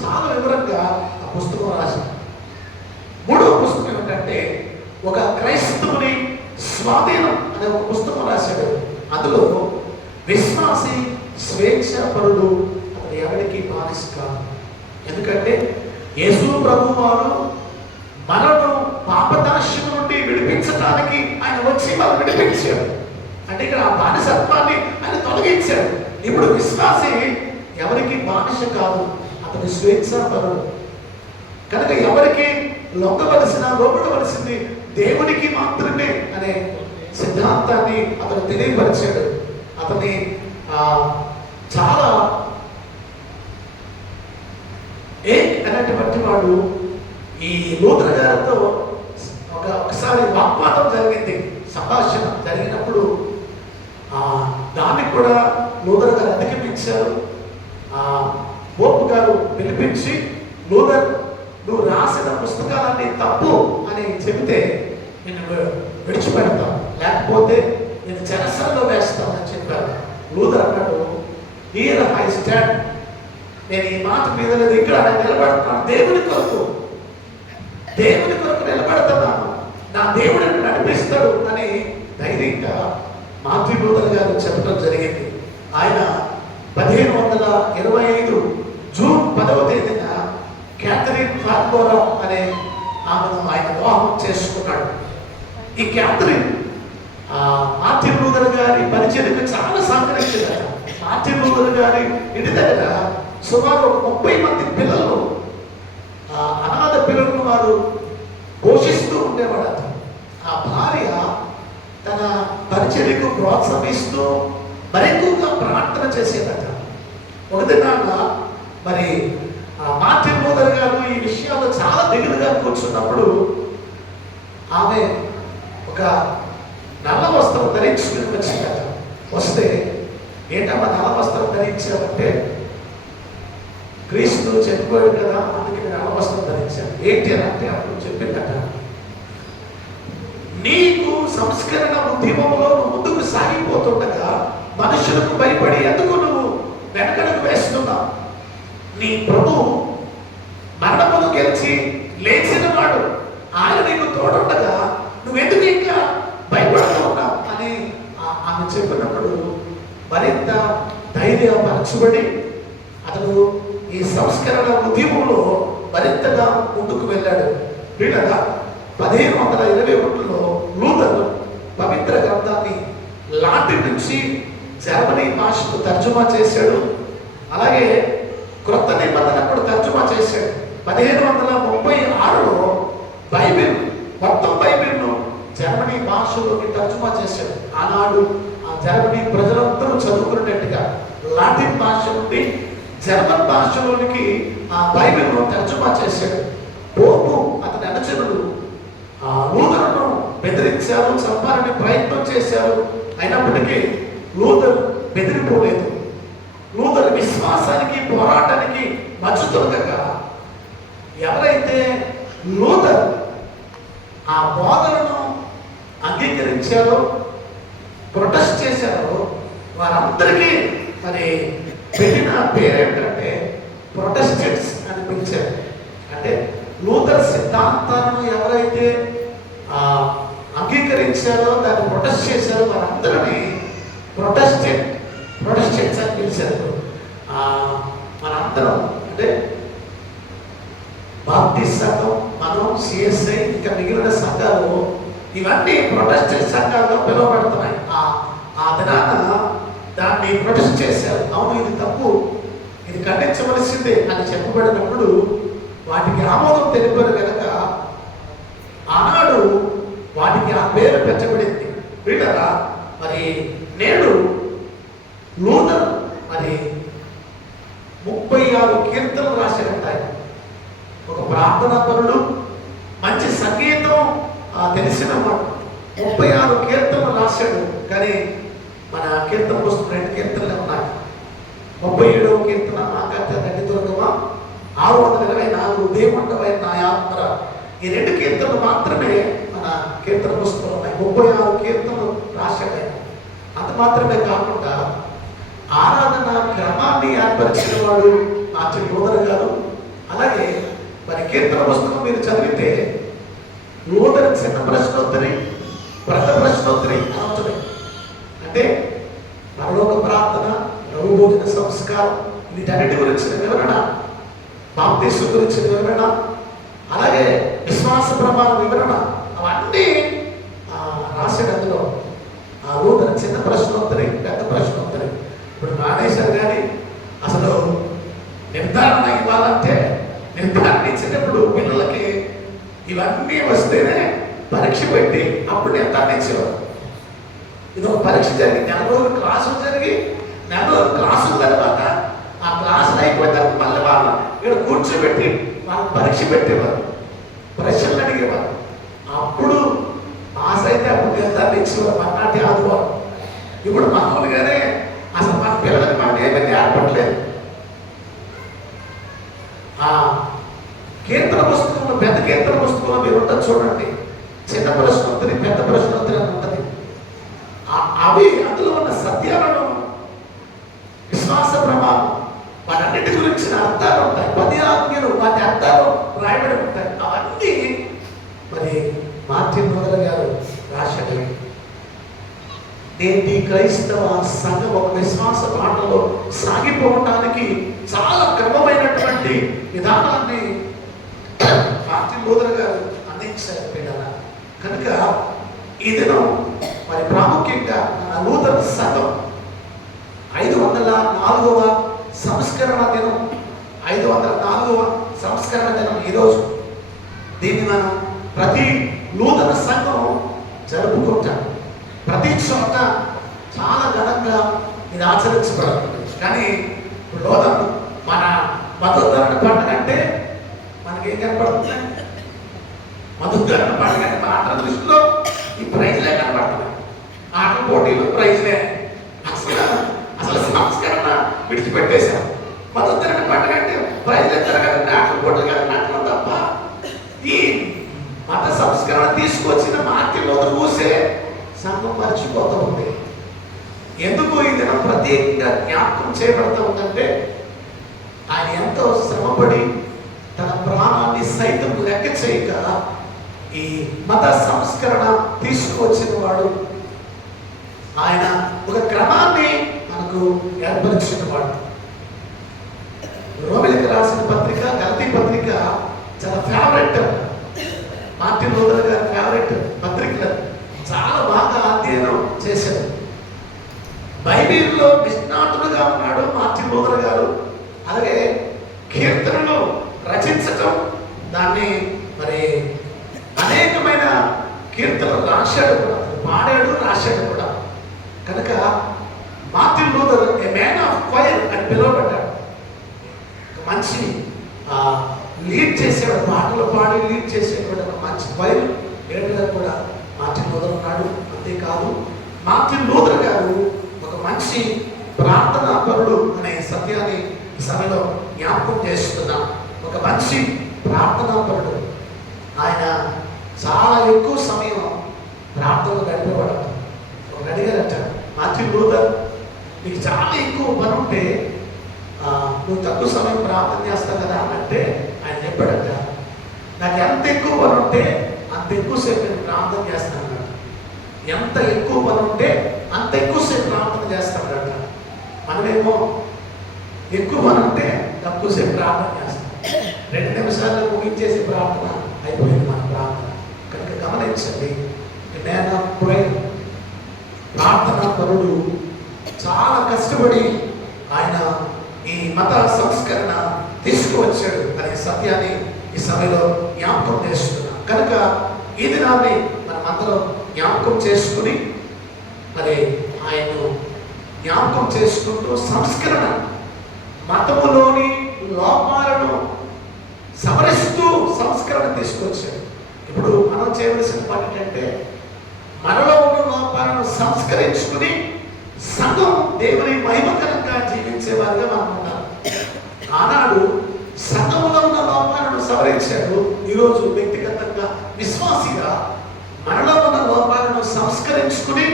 చాలా వివరంగా ఆ పుస్తకం రాశాడు. 3వ పుస్తకం ఏమిటంటే ఒక క్రైస్తవుని స్వాధీనం అనే ఒక పుస్తకం రాశాడు. అందులో విశ్వాసి, స్వేచ్ఛాపరుడు, అతను ఎవరికి బానిస కాదు. ఎందుకంటే యేసు ప్రభువు వారు మనను పాపదాస్యం నుండి విడిపించడానికి ఆయన వచ్చి మనం విడిపించాడు. అంటే ఇక్కడ ఆ బానిసత్వాన్ని ఆయన తొలగించాడు. ఇప్పుడు విశ్వాసి ఎవరికి బానిస కాదు, అతని స్వేచ్ఛాపరుడు. కనుక ఎవరికి లోబడవలసింది దేవునికి మాత్రమే అనే సిద్ధాంతాన్ని అతను తెలియపరిచాడు. అతని చాలా అనేటువంటి వాడు ఈ లూథర్ గారితో ఒకసారి వాగ్వాదం జరిగింది, సంభాషణ జరిగినప్పుడు దాన్ని కూడా లూథర్ గారు అధిగమించారు. పోపు గారు పిలిపించి, లూథర్, నువ్వు రాసిన పుస్తకాలన్నీ తప్పు అని చెబితే నేను విడిచిపెడతాను, లేకపోతే నేను చెరసల్లో వేస్తానని చెప్పారు. లూథర్ అన్నాడు, హియర్ ఐ స్టాండ్, నేను ఈ మాట మీద లేదు, ఇక్కడ నిలబడుతున్నాను, దేవుని కొరకు నిలబడుతున్నాను, నా దేవుడు నడిపిస్తాడు అని ధైర్యంగా మార్టిన్ లూథర్ గారు చెప్పడం జరిగింది. ఆయన 1525 జూన్ 10వ తేదీన క్యాథరిన్ ఫార్బోరా అనే ఆమెను ఆయన వివాహం చేసుకున్నాడు. ఈ క్యాథరిన్ మార్టిన్ లూథర్ గారి పరిచర్యకు చాలా సహకరించారట. మార్టిన్ లూథర్ గారి ఇంటి దగ్గర సుమారు 30 మంది పిల్లలు, అనాథ పిల్లలను వారు పోషిస్తూ ఉండేవాడట. ఆ భార్య తన పరిచర్యకు ప్రోత్సహిస్తూ మరెక్కువగా ప్రార్థన చేసేదట. ఒకదినాన మరి మార్టిన్ లూథర్ గారు ఈ విషయాలు చాలా దిగులుగా కూర్చున్నప్పుడు ఆమె ఒక నల్ల వస్త్రం ధరించుకుని వచ్చిందట. వస్తే ఏంటమ్మా నల్ల వస్త్రం ధరించామంటే, క్రీస్తు చెప్పాడు కదా అందుకే నల్ల వస్త్రం ధరించాను. ఏంటి అని అంటే అప్పుడు చెప్పిందట, నీకు సంస్కరణ ఉద్యమంలో నువ్వు ముందుకు సాగిపోతుండగా మనుషులకు భయపడి ఎందుకు నువ్వు వెనకడుగు వేస్తున్నావు? నీ ప్రభు మరణమును గెలిచి లేచిన వాడు, ఆయన నీకు తోడుండగా నువ్వెందుకు ఇంకా భయపడుతూ ఉన్నావు అని ఆమె చెప్పినప్పుడు మరింత ధైర్యపరచబడి అతను ఈ సంస్కరణ ఉద్యమంలో మరింతగా ముందుకు వెళ్ళాడు. వీళ్ళగా 1521లో లూథర్ పవిత్ర గ్రంథాన్ని లాటిన్ నుంచి జర్మనీ భాషకు తర్జుమా చేశాడు. అలాగే క్రొత్త నిబంధన కూడా తర్జుమా చేశాడు. 1536లో బైబిల్, మొత్తం బైబిల్ను జర్మనీ భాషలోకి తర్జుమా చేశాడు. ఆనాడు ఆ జర్మనీ ప్రజలందరూ చదువుకునేట్టుగా లాటిన్ భాష నుండి జర్మన్ భాషలోనికి ఆ బైబిల్ను తర్జుమా చేశాడు. పోపు అతని అనుచరులు లూథర్ను బెదిరించారు, చంపాలని ప్రయత్నం చేశారు. అయినప్పటికీ లూథర్ బెదిరిపోలేదు. లూథర్ విశ్వాసానికి పోరాటానికి మచ్చుతొలగగా ఎవరైతే లూథర్ ఆ బోధనను అంగీకరించారో, ప్రొటెస్ట్ చేశారో వారందరికీ మరి పెట్టిన పేరేంటంటే ప్రొటెస్టెంట్స్ అని పిలిచారు. అంటే లూథర్ సిద్ధాంతాలను ఎవరైతే అంగీకరించారో, దాన్ని ప్రొటెస్ట్ చేశారో వారందరినీ ప్రొటెస్టెంట్స్ అని పిలిచారు. మనందరం అంటే బాప్టిస్ట్ సంఘం, మనం సిఎస్ఐ, ఇంకా మిగిలిన సంఘాలు ఇవన్నీ ప్రొటెస్టెంట్ సంఘాలుగా పిలువబడుతున్నాయి. ఆ దినాన దాన్ని ప్రొటెస్ట్ చేశారు. అవును ఇది తప్పు, ఇది ఖండించవలసిందే అని చెప్పబడినప్పుడు వాటికి ఆమోదం తెలిపారు కనుక ఆనాడు వాటికి ఆ పేరు పెట్టబడింది. వీళ్ళరా మరి నేడు లూథర్ మరి 36 కీర్తనలు రాశారంటాయి. ఒక ప్రార్థనా పరుడు, మంచి సంగీతం తెలిసిన వాడు 36 కీర్తనలు రాశాడు. కానీ మన కీర్తన పుస్తకం 2 కీర్తనలు ఉన్నాయి. 37వ కీర్తన నాకైతే గడ్డి దొరకమా, 624 ఉదయమంటమైన నా ఆత్మర, ఈ 2 కీర్తనలు మాత్రమే మన కీర్తన పుస్తకంలో ఉన్నాయి. 36 కీర్తనలు రాశాడు ఆయన. అంత మాత్రమే కాకుండా ఆరాధన క్రమాన్ని ఏర్పరిచిన వాడు మార్టిన్ లూథర్ గారు. అలాగే మరి కీర్తన పుస్తకం మీరు చదివితే లూథర్ చిన్న ప్రశ్నోత్తరి, పెద్ద ప్రశ్నోత్తరి అవుతుంది. అంటే పరలోక ప్రార్థన, ప్రభు భోజన సంస్కారం, వీటన్నిటి గురించిన వివరణ, బాప్తిస్మం గురించిన వివరణ, అలాగే విశ్వాస ప్రమాణ వివరణ, అవన్నీ రాసిన అందులో లూథర్ చిన్న ప్రశ్నోత్తరి, పెద్ద ప్రశ్నోత్తరి. ఇప్పుడు మానేశారు. కానీ అసలు నిర్ధారణ ఇవ్వాలంటే నిర్ధారణ ఇచ్చేటప్పుడు పిల్లలకి ఇవన్నీ వస్తేనే పరీక్ష పెట్టి అప్పుడు నిర్ధారణ ఇచ్చేవారు. ఇది ఒక పరీక్ష జరిగి 4 రోజులు క్లాసులు జరిగి 4 రోజులు క్లాసుల తర్వాత ఆ క్లాసులు అయిపోయిన తర్వాత మళ్ళీ వాళ్ళు ఇక్కడ కూర్చోబెట్టి వాళ్ళు పరీక్ష పెట్టేవారు, ప్రశ్నలు అడిగేవారు. అప్పుడు పాస్ అయితే అప్పుడు నిర్ధారణ ఇచ్చేవారు మర్నాటి ఆదివారం. ఇప్పుడు మామూలుగానే అసలు మన పిల్లలకి మనం ఏమైనా ఏర్పడలేదు. కీర్తన పుస్తకంలో, పెద్ద కీర్తన పుస్తకంలో మీరు ఉంటుంది చూడండి, చిన్న ప్రశ్నోత్తరి, పెద్ద ప్రశ్నోత్తరి అని ఉంటుంది. అవి అందులో ఉన్న సత్యాలను, విశ్వాస ప్రమాణం, వాటన్నిటి గురించిన అర్థాలు ఉంటాయి. 10 ఆజ్ఞలు, వాటి అర్థాలు రాయబడి ఉంటాయి. అవన్నీ మరి మార్టిన్ లూథర్ గారు రాశాడు. నేటి క్రైస్తవ సంఘం ఒక విశ్వాస బాటలో సాగిపోవటానికి చాలా క్రమమైనటువంటి విధానాన్ని మార్టిన్ లూథర్ గారు అందించారు పిల్లల. కనుక ఈ దినం మరి ప్రాముఖ్యంగా మన నూతన సంఘం 504వ సంస్కరణ దినం, 504వ సంస్కరణ దినం ఈరోజు. దీన్ని మనం ప్రతి నూతన సంఘం జరుపుకుంటాం. ప్రతి చోట చాలా ఘనంగా ఇది ఆచరించబడుతుంది. కానీ ఇప్పుడు మన మధుద్ధరణ పండుగ అంటే మనకేం కనపడుతుంది? మధుద్ధరణ పండుగ అంటే మన ఆటల దృష్టిలో ఈ ప్రైజ్లే కనపడుతుంది. ఆటల పోటీలు ప్రైజ్లే. అసలు సంస్కరణ విడిచిపెట్టేశారు. మధుద్ధరణ పండుగ అంటే ప్రైజ్లే జరగాలంటే ఆటల పోటీలు కదా నాటడం తప్ప ఈ మత సంస్కరణ తీసుకొచ్చిన మార్కెట్లో చూసే సంఘం మర్చిపోతూ ఉంది. ఎందుకు ఈ దినం ప్రత్యేకంగా జ్ఞాపకం చేయబడతా ఉందంటే ఆయన ఎంతో శ్రమపడి తన ప్రాణాన్ని సైతం లెక్క చేయక ఈ మత సంస్కరణ తీసుకువచ్చిన వాడు. ఆయన ఒక క్రమాన్ని మనకు ఏర్పరిచిన వాడు. రోమిలకు రాసిన పత్రిక, గలతీ పత్రిక చాలా ఫేవరెట్. మార్టిన్ లూథర్ గారి ఫేవరెట్ పత్రికలు చాలా బాగా అధ్యయనం చేశారు. బైబిల్లో నిష్ణాతులుగా ఉన్నాడు మార్టిన్ లూథర్ గారు. అలాగే కీర్తనలు రచించటం, దాన్ని మరి అనేకమైన కీర్తనలు రాశాడు కూడా, పాడాడు, రాశాడు కూడా. కనుక Martin Luther A man of choir అని పిలువబడ్డాడు. మంచి లీడ్ చేసేవాడు, పాటలు పాడి లీడ్ చేసేవాడు. ఒక మంచి క్వైర్ లీడర్గా కూడా మార్టిన్ లూథర్ ఉన్నాడు. అంతేకాదు మార్టిన్ లూథర్ గారు ఒక మంచి ప్రార్థనా పరుడు అనే సత్యాన్ని ఈ సమయంలో జ్ఞాపకం చేస్తున్నాం. ఒక మంచి ప్రార్థనా పరుడు. ఆయన చాలా ఎక్కువ సమయం ప్రార్థనలు గడిపేవాడు. ఒక అడిగారట, మార్టిన్ లూథర్ నీకు చాలా ఎక్కువ పని ఉంటే నువ్వు తక్కువ సమయం ప్రార్థన చేస్తావు కదా అంటే ఆయన చెప్పాడట, నాకు ఎంత ఎక్కువ పని ఉంటే అంత ఎక్కువసేపు నేను ప్రార్థన చేస్తాను. ఎంత ఎక్కువ పని ఉంటే అంత ఎక్కువసేపు ప్రార్థన చేస్తాడట. మనమేమో ఎక్కువ పని ఉంటే తక్కువసేపు ప్రార్థన చేస్తాం. 2 నిమిషాల్లో ముగించేసి ప్రార్థన అయిపోయింది మన ప్రార్థన. కనుక గమనించండి, ప్రార్థనా పరుడు చాలా కష్టపడి ఆయన ఈ మత సంస్కరణ తీసుకువచ్చాడు అనే సత్యాన్ని ఈ సమయంలో జ్ఞాపకం చేస్తున్నాం. కనుక ఈ దినాన్ని మనం అందరం జ్ఞాపకం చేసుకుని మరి ఆయన్ను జ్ఞాపకం చేసుకుంటూ సంస్కరణ, మతములోని లోపాలను సవరిస్తూ సంస్కరణ తీసుకొచ్చాడు. ఇప్పుడు మనం చేయవలసిన పని ఏంటంటే మనలో ఉన్న లోపాలను సంస్కరించుకుని సంఘం దేవుని మహిమకరంగా జీవించేవారుగా మనం ఉన్నాం. ఆనాడు సంఘంలో ఉన్న లోపాలను సవరించాడు. ఈరోజు వ్యక్తిగతంగా విశ్వాసిగా మనలో ఉన్న లోపాలను సంస్కరించుకుని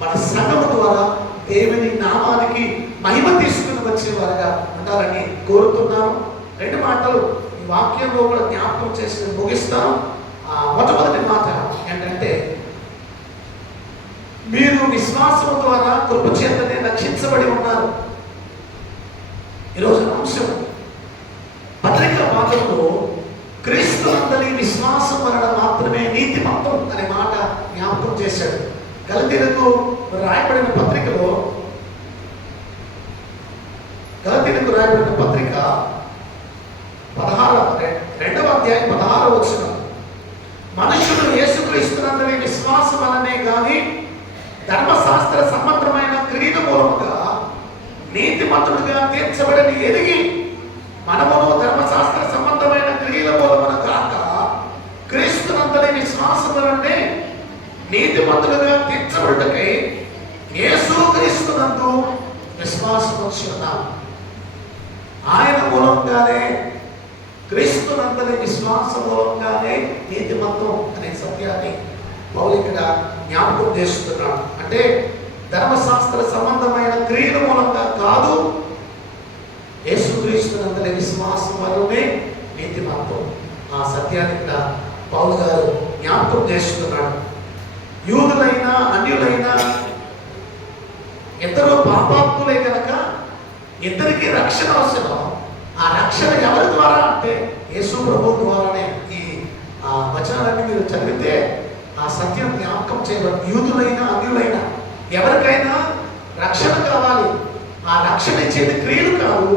మన సంఘం ద్వారా దేవుని నామానికి మహిమ తీసుకుని వచ్చేవారుగా ఉండాలని కోరుతున్నాను. 2 మాటలు ఈ వాక్యంలో కూడా జ్ఞాపకం చేసి ముగిస్తాను. మొట్టమొదటి మాట ఏంటంటే, మీరు విశ్వాసం ద్వారా కృప చేతనే రక్షించబడి ఉన్నారు. ఈరోజు అంశం పత్రిక భాగంలో క్రీస్తునందలి విశ్వాసం వలన మాత్రమే నీతిమంతం అనే మాట జ్ఞాపకం చేశాడు. గలతీలకు రాయబడిన పత్రికలో, గలతీలకు రాయబడిన పత్రిక 2వ అధ్యాయం 16వ వచనం, మనుషులు యేసుక్రీస్తునందలి విశ్వాసం వలనే కానీ ధర్మశాస్త్ర సంబంధమైన క్రియల మూలముగా నీతిమంతుడుగా తీర్చబడని ఎదిగి మనమును ధర్మశాస్త్ర సంబంధమైన క్రియల మూలమున కాక క్రీస్తునందలి విశ్వాసం వలనే నీతిమంతులుగా తీర్చబడుటకై యేసుక్రీస్తునందు విశ్వాసం వచ్చి ఉన్నాం. ఆయన మూలంగానే, క్రీస్తునందలి విశ్వాసం మూలంగానే నీతిమంతం అనే సత్యాన్ని మౌలికగా జ్ఞాపకం చేస్తున్నాడు. అంటే ధర్మశాస్త్ర సంబంధమైన క్రియల మూలంగా కాదు, యేసుక్రీస్తునందలి విశ్వాసం వల్లనే నీతిమంతం. ఆ సత్యాన్ని ఇక్కడ పౌలు గారు జ్ఞాపకం చేస్తున్నాడు. యూదులైనా అన్యులైనా ఇద్దరు పాపాత్ములే కనుక ఇద్దరికి రక్షణ అవసరం. ఆ రక్షణ ఎవరి ద్వారా అంటే యేసు ప్రభు ద్వారానే. ఈ వచనాలన్నీ మీరు చదివితే ఆ చేయబడి యూదులైనా అన్యులైనా ఎవరికైనా రక్షణ కావాలి. ఆ రక్షణ ఇచ్చేది క్రియలు కాదు,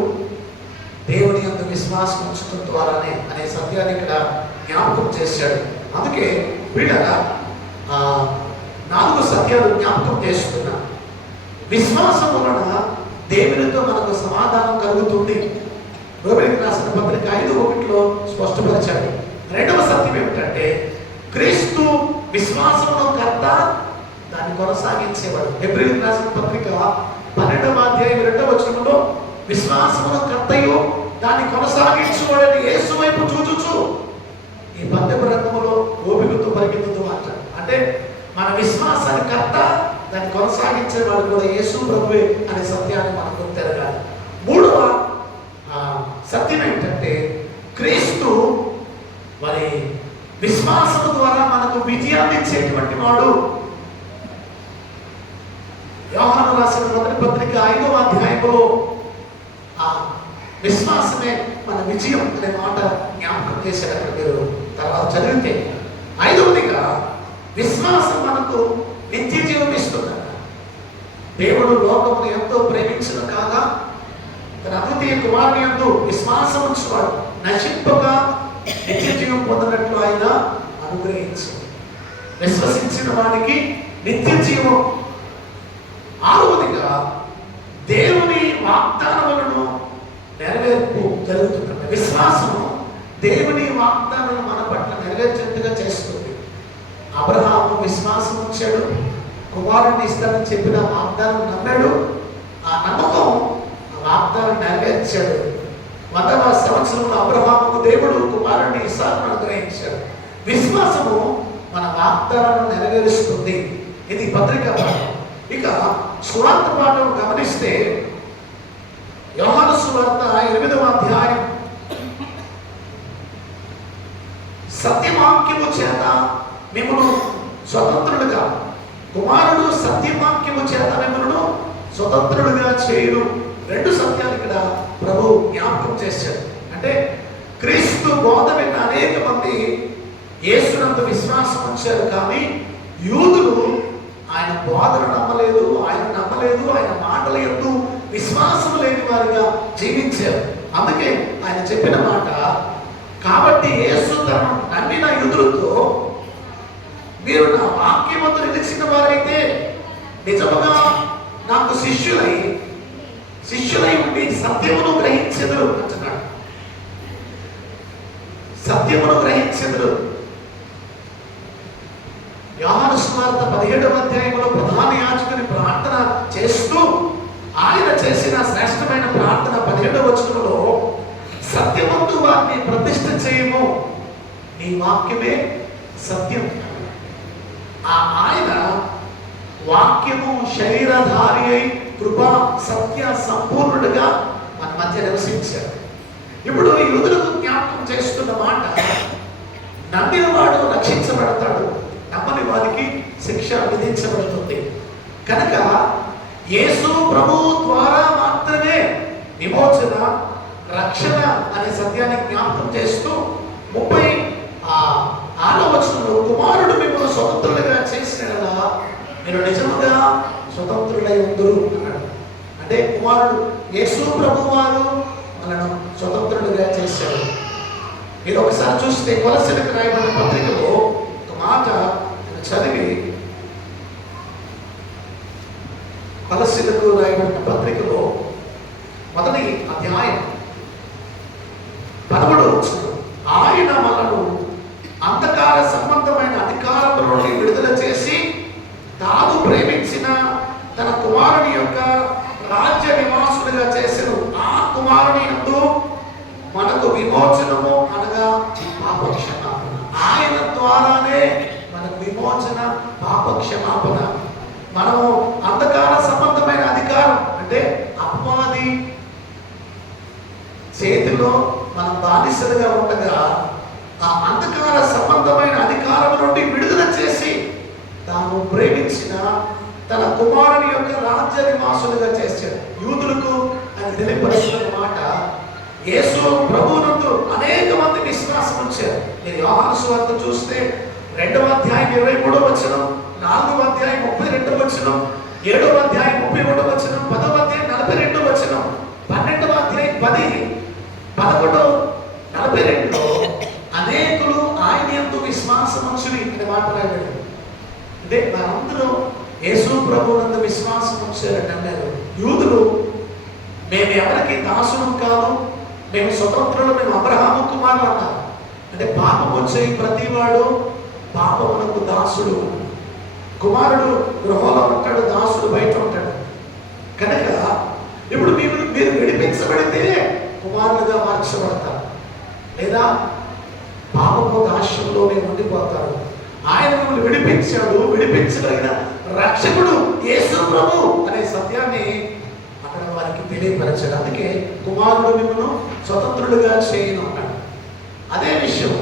దేవుని యందు విశ్వాసం ఉంచడం ద్వారానే అనే సత్యాన్ని ఇక్కడ జ్ఞాపకం చేశాడు. అందుకే వీళ్ళగా 4 సత్యాలు జ్ఞాపకం చేస్తున్నా. విశ్వాసం వలన దేవునితో మనకు సమాధానం కలుగుతుంది. రోమిలికి రాసిన పత్రిక 5:1 స్పష్టపరిచాడు. రెండవ సత్యం ఏమిటంటే క్రీస్తు విశ్వాసమును కర్త, దాన్ని కొనసాగించేవాడు. హెబ్రీయులకు రాసిన పత్రిక 12వ అధ్యాయం 2వ వచనంలో విశ్వాసమును కర్తయు దాన్ని కొనసాగించువాడని యేసు వైపు చూచుచు ఈ పద్యపు రంగంలో ఓపికతో పరిగెత్తుతూ అంటాడు. అంటే మన విశ్వాసాన్ని కర్త, దాన్ని కొనసాగించేవాడు కూడా యేసు ప్రభువే అనే సత్యాన్ని మనకు తెరగాలి. మూడవ సత్యం ఏంటంటే క్రీస్తు మరి విశ్వాసము ద్వారా మనకు విజయాన్ని ఇచ్చేటువంటి వాడు. యోహాను రాసిన మొదటి పత్రిక 5వ అధ్యాయంలో ఆ విశ్వాసమే మన విజయం అనే మాట జ్ఞాపకం చేశాడు. అక్కడ మీరు తర్వాత చదివితే 5వదిగా విశ్వాసం మనకు నిత్య జీవం ఇస్తుంది. దేవుడు లోకమును ఎంతో ప్రేమించిన కాగా తన అద్వితీయ కుమారుని యందు విశ్వాసం ఉంచువాడు నశింపక నిత్య జీవం పొందినట్లు ఆయన అనుగ్రహించాడు. విశ్వసించిన వానికి నిత్య జీవం. 6వదిగా దేవుని వాగ్దానములను నెరవేర్పు జరుగుతుంది. విశ్వాసము దేవుని వాగ్దానాలను మన పట్ల నెరవేర్చేట్టుగా చేస్తుంది. అబ్రహాము విశ్వాసం ఉంచాడు, కుమారుడిని ఇస్తానని చెప్పిన వాగ్దానం నమ్మాడు. ఆ నమ్మకం వాగ్దానం నెరవేర్చాడు. 100వ సంవత్సరంలో అబ్రహాముకు దేవుడు కుమారుడిని ఇస్సాకును అనుగ్రహించాడు. విశ్వాసము మన వాగ్దానాలను నెరవేరుస్తుంది. ఇది పత్రిక పాఠం. ఇక సువార్త పాఠం గమనిస్తే యోహాను సువార్త 8వ అధ్యాయం సత్యవాక్యము చేత మిమ్మల్ని స్వతంత్రులుగా, కుమారుడు సత్యవాక్యము చేత మిమ్మల్ని స్వతంత్రులుగా చేయడు. 2 సత్యాలు ఇక్కడ ప్రభు జ్ఞాపకం చేశాడు. అంటే క్రీస్తు బోధ విన్న అనేక మంది యేసునందు విశ్వాసం ఉంచారు, కానీ యూదులు ఆయన బోధన నమ్మలేదు, ఆయన మాటల యందు విశ్వాసం లేని వారిగా జీవించారు. అందుకే ఆయన చెప్పిన మాట, కాబట్టి యేసు తనను నమ్మిన యూదులతో మీరు నా వాక్యమందు నిలిచిన వారైతే నిజముగా నాకు శిష్యులై ఉండి సత్యమును గ్రహించెదరు అంటున్నాడు. సత్యమును గ్రహించెదరు. యోహాను సువార్త 17వ అధ్యాయంలో ప్రధాన యాజకుని ప్రార్థన చేస్తూ ఆయన చేసిన శ్రేష్టమైన ప్రార్థన 17వ వచనంలో సత్యమందు వారిని ప్రతిష్ఠ చేయము, నీ వాక్యమే సత్యం. ఆయన వాక్యము శరీరధారి అయి కృపా సత్య సంపూర్ణుడిగా మన మధ్య నివసించారు. ఇప్పుడు యూదులకు జ్ఞాపకం చేస్తున్న మాట, నమ్మిన వాడు రక్షించబడతాడు, నమ్మని వారికి శిక్ష విధించబడుతుంది. కనుక యేసు ప్రభు ద్వారా మాత్రమే విమోచన, రక్షణ అనే సత్యాన్ని జ్ఞాపకం చేస్తూ 36వ వచనంలో కుమారుడు మిమ్మల్ని స్వతంత్రులుగా చేసినలా మీరు నిజముగా స్వతంత్రులై ఉందురు అన్నాడు. అంటే కుమారుడు యేసు ప్రభు వారు మనను స్వతంత్రులుగా చేశాడు. మీరు ఒకసారి చూస్తే కొలస్సీలకు రాయబడిన పత్రికలో ఒక మాట చదివి, కొలస్సీలకు రాయబడిన పత్రికలో 1వ అధ్యాయం 11వ వచనం, ఆయన మనను అంధకార సంబంధమైన అధికారముల నుండి విడుదల చేసి తాను ప్రేమించిన తన కుమారుని యొక్క రాజ్య నివాసులుగా చేసెను. ఆ కుమారుని యందు మనకు విమోచనము అనగా పాపక్షమాపణ. ఆయన ద్వారానే మనకు విమోచన, పాపక్షమాపణ. మనము అంధకార సంబంధమైన అధికారం అంటే అపవాది చేతిలో మనం బానిసలుగా ఉండగా ఆ అంధకార సంబంధమైన అధికారం నుండి విడుదల చేసి తాను ప్రేమించిన తన కుమారుని యొక్క రాజ్య నివాసులుగా చేశాడు. యూదులకు ఆయన తెలియపరుస్తున్న మాట, యేసు ప్రభువునందు అనేక మంది విశ్వాసం ఉంచారు. మీరు యోహాను సువార్త చూస్తే 2వ అధ్యాయం 23వ వచనం 4వ అధ్యాయం 32వ వచనం, 7వ అధ్యాయం 31వ వచనం, 10వ అధ్యాయం 42వ వచనం, 12వ అధ్యాయం 10, 11, 42లో అనేకులు ఆయన యందు విశ్వాసముంచుని అనే మాట రాయబడింది. అంటే వారందరూ యేసు ప్రభువునందు విశ్వాసం ఉంచారని అన్నారు. యూదులు మేము ఎవరికి దాసులం కాదు, మేము స్వతంత్రులు, మేము అబ్రహాము కుమారులు అన్నారు. అంటే పాపము వచ్చే ప్రతివాడు పాపమునకు దాసుడు. కుమారుడు గృహంలో ఉంటాడు, దాసుడు బయట ఉంటాడు. కనుక ఇప్పుడు మీరు విడిపించబడితే కుమారులుగా మార్చబడతారు, లేదా పాపపు దాస్యంలో మీరు ఉండిపోతారు. ఆయన మిమ్మల్ని విడిపించాడు, విడిపించగలిగిన రక్షకుడు యేసు ప్రభు అనే సత్యాన్ని అక్కడ వారికి తెలియపరచాడు. అందుకే కుమారుడు మిమ్మల్ని స్వతంత్రులుగా చేయను అన్నాడు. అదే విషయం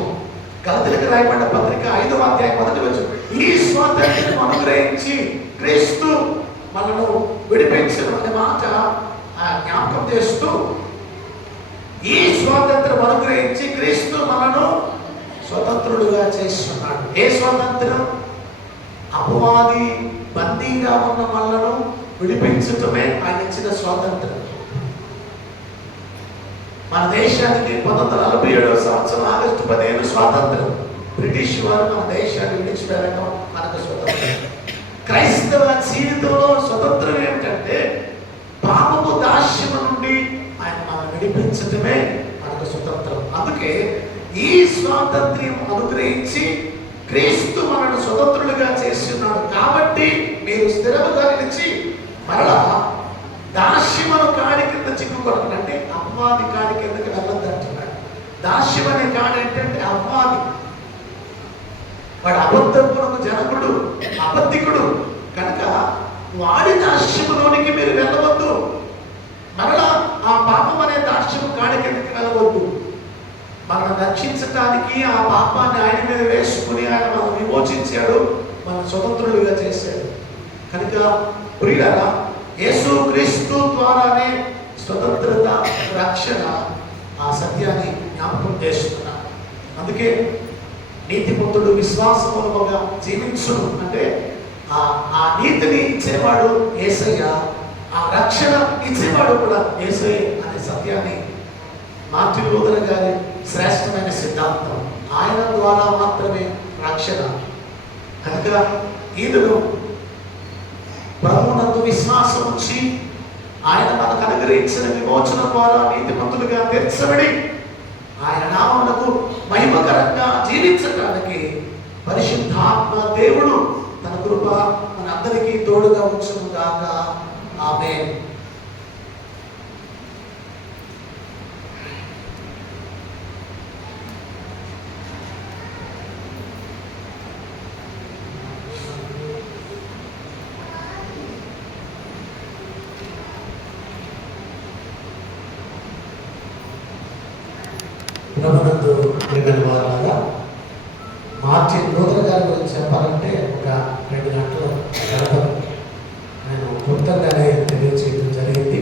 గలతీయులకు రాయబడిన పత్రిక 5వ అధ్యాయం 1వ వచనం, ఈ స్వాతంత్ర్యం అనుగ్రహించి క్రీస్తు మనను విడిపించడం అనే మాట జ్ఞాపకం చేస్తూ, ఈ స్వాతంత్రం అనుగ్రహించి క్రీస్తు మనను స్వతంత్రులుగా చేస్తున్నాడు. ఏ స్వాతంత్రం? అపవాది బందీగా ఉన్న మనలను విడిపించటమే ఆయన ఇచ్చిన స్వాతంత్రం. మన దేశానికి 1947వ సంవత్సరం ఆగస్టు 15 స్వాతంత్రం. బ్రిటిష్ వారు మన దేశాన్ని విడిచిపెట్టడం మనకు స్వతంత్రం. క్రైస్తవ జీవితంలో స్వతంత్రం ఏమిటంటే పాపపు దాస్యము నుండి ఆయన మనం విడిపించటమే మనకు స్వతంత్రం. అందుకే ఈ స్వాతంత్ర్యం అనుగ్రహించి క్రీస్తు మనను స్వతంత్రులుగా చేస్తున్నాడు. కాబట్టి మీరు స్థిరముగా నిలిచి మరలా దాస్యమును కాడి కింద చిక్కుకొనకండి. అంటే అపవాది కాడి కిందకి వెళ్ళొద్దంటున్నాడు. దాస్యం అనే కాడి ఏంటంటే అపవాది. వాడు అబద్ధమునకు జనకుడు, అబద్ధికుడు. కనుక వాడి దాస్యములోనికి మీరు వెళ్ళవద్దు. మరలా ఆ పాపం అనే దాస్యము కాడి కిందకి వెళ్ళవద్దు. మనం రక్షించటానికి ఆ పాపాన్ని ఆయన మీద వేసుకుని ఆయన మనం విమోచించాడు, మనం స్వతంత్రులుగా చేశాడు. కనుక ప్రియులారా, యేసు క్రీస్తు ద్వారానే స్వతంత్రత, రక్షణ, ఆ సత్యాన్ని జ్ఞాపకం చేస్తున్నాను. అందుకే నీతిమంతుడు విశ్వాసమూలముగా జీవించును అంటే ఆ నీతిని ఇచ్చేవాడు యేసయ్య, ఆ రక్షణ ఇచ్చేవాడు కూడా యేసయ్య అనే సత్యాన్ని మార్టిన్ లూథర్ గారి శ్రేష్టమైన సిద్ధాంతం. ఆయన ద్వారా మాత్రమే రక్షణ. కనుక ఈదును ప్రభువునందు విశ్వాసం ఉంచి ఆయన మనకు అనుగ్రహించిన విమోచన ద్వారా నీతిమంతులుగా తీర్చబడి ఆయన నామమునకు మహిమకరంగా జీవించడానికి పరిశుద్ధాత్మ దేవుడు తన కృప మనందరికీ తోడుగా ఉంచును గాక. ఆమేన్. ప్రభునందు ప్రియమైన వారులారా, మార్టిన్ లూథర్ గారి గురించి చెప్పాలంటే ఒక 2 గంటల గడప నేను క్లుప్తంగానే తెలియజేయడం జరిగింది.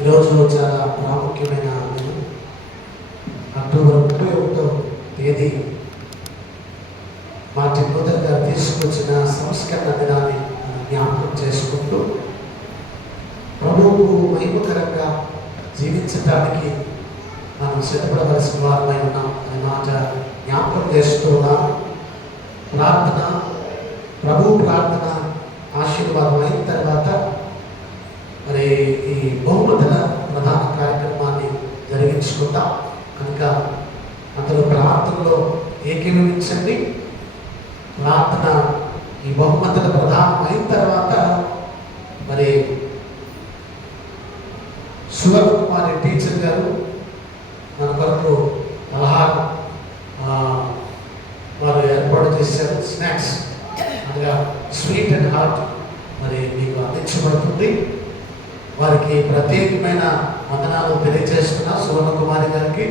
ఈరోజు చాలా ప్రాముఖ్యమైన దినం. అక్టోబర్ 31వ తేదీ మార్టిన్ లూథర్ గారు తీసుకొచ్చిన సంస్కరణ దినాన్ని జ్ఞాపకం చేసుకుంటూ ప్రభువుకు మహిమకరంగా జీవించడానికి మనం సిద్ధపడవలసిన వారమై ఉన్నాం అనే మాట జ్ఞాపకం చేస్తూ ఉన్నాం. ప్రార్థన, ప్రభు ప్రార్థన ఆశీర్వాదం అయిన తర్వాత మరి ఈ బహుమతుల ప్రధాన కార్యక్రమాన్ని జరిగించుకుంటాం. కనుక అందులో ప్రార్థనలో ఏకీభవించండి. ప్రార్థన ఈ బహుమతుల ప్రధానం అయిన తర్వాత మరి సువర్ణ కుమారి టీచర్ గారు మన కొరకు పలహారం వారు ఏర్పాటు చేశారు. స్నాక్స్ అనగా స్వీట్ అండ్ హాట్ మరి మీకు అందించబడుతుంది. వారికి ప్రత్యేకమైన వందనాలు తెలియజేస్తున్నా సువర్ణ కుమారి గారికి.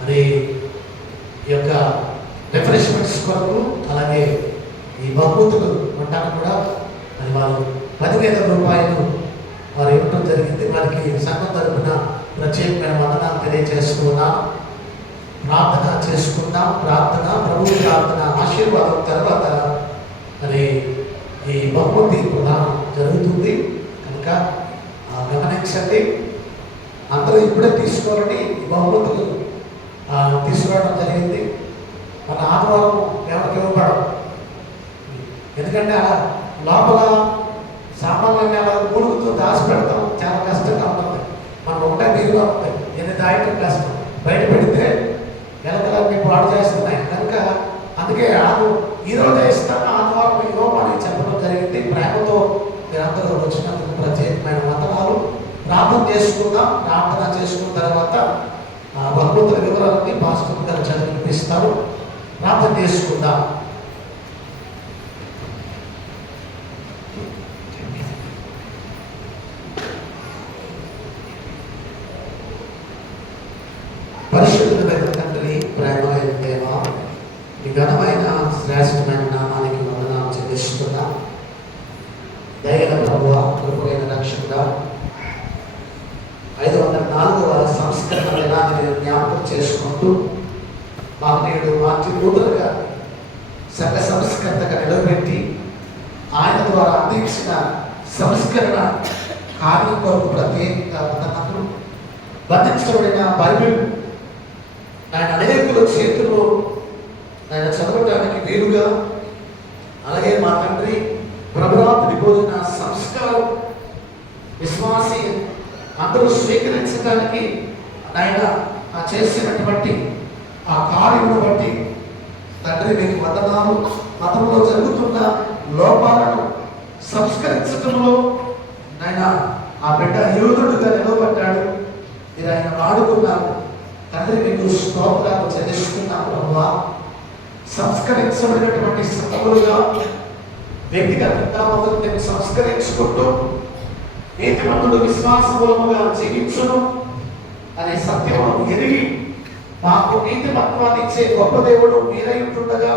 మరి ఈ యొక్క రిఫ్రెష్మెంట్స్ కొరకు అలాగే ఈ బహుమతులు కొనడానికి కూడా మరి వారు 10,000 రూపాయలు వారు ఇవ్వడం జరిగింది. వారికి సంఘం తరపున ప్రత్యేకమైన వందనాలు తెలియజేస్తున్నా. ప్రార్థన చేసుకుందాం. ప్రార్థన, ప్రభు ప్రార్థన ఆశీర్వాదం తర్వాత మరి ఈ బహుమతి ప్రదానం జరుగుతుంది కనుక గమనించండి. అందరూ ఇప్పుడే తీసుకోవాలని ఈ బహుమతులు తీసుకురావడం జరిగింది. మన ఆదివారం ఎవరికి ఇవ్వబడం, ఎందుకంటే అలా లోపల సామాన్లన్నీ అలా మూడుగుతూ దాచిపెడతాం, చాలా కష్టంగా ఉంటుంది. మనం ఒకటే నీరుగా ఉంటాయి, ఎన్ని దాయటం కష్టం. బయట పెడితే ఎలకలన్నీ పాడు చేస్తున్నాయి కనుక అందుకే ఈరోజే ఇస్తాను, ఆదివారం ఇవ్వమని చెప్పడం జరిగింది. ప్రేమతో మీరందరూ వచ్చినందుకు ప్రత్యేకమైన వందనాలు. ప్రార్థన చేసుకుందాం. ప్రార్థన చేసుకున్న తర్వాత బహుమతుల వివరాలన్నీ పాస్టర్ గారు చదివిపిస్తారు. ప్రార్థన చేసుకుందాం. పరిశుద్ధమైన తండ్రి, ప్రేమైన దేవా, మీ ఘనమైన శ్రేష్టమైన నామానికి వందనాలు చెల్లిస్తున్నా. దయగల ప్రభువా, కృపైన రక్షకుడా, 504వ సంస్కరణ దినాన్ని జ్ఞాపకం చేసుకుంటూ మహనీయుడు మార్టిన్ లూథర్ గారిని సంఘ సంస్కర్తగా నిలబెట్టి ఆయన ద్వారా అందించిన సంస్కరణ కార్యం కొరకు ప్రత్యేకంగా వందనాలు. బంధించబడిన బైబిల్ ఆయన అనేకుల చేతుల్లో ఆయన చదవడానికి వీలుగా, అలాగే మా తండ్రి ప్రభరాత్రి భోజన సంస్కారం విశ్వాసి అందరూ స్వీకరించడానికి ఆయన చేసినటువంటి ఆ కార్యమును బట్టి తండ్రి మీకు వందనాలు. మతంలో జరుగుతున్న లోపాలను సంస్కరించడంలో ఆయన ఆ బిడ్డ యోధుడుగా నిలబడ్డాడు. మీరు ఆయన వాడుకున్నారు తండ్రి, మీకు స్తోత్రాలు చెల్లిస్తున్నాను. ప్రభువా, సంస్కరించబడినటువంటి సంఘములుగా వ్యక్తిగతంగా మొదలు సంస్కరించుకుంటూ నీతిమంతుడు విశ్వాసమూలముగా జీవించును అనే సత్యమును ఎరిగి మాకు నీతిమత్వాన్ని ఇచ్చే గొప్ప దేవుడు మీరై ఉంటుండగా,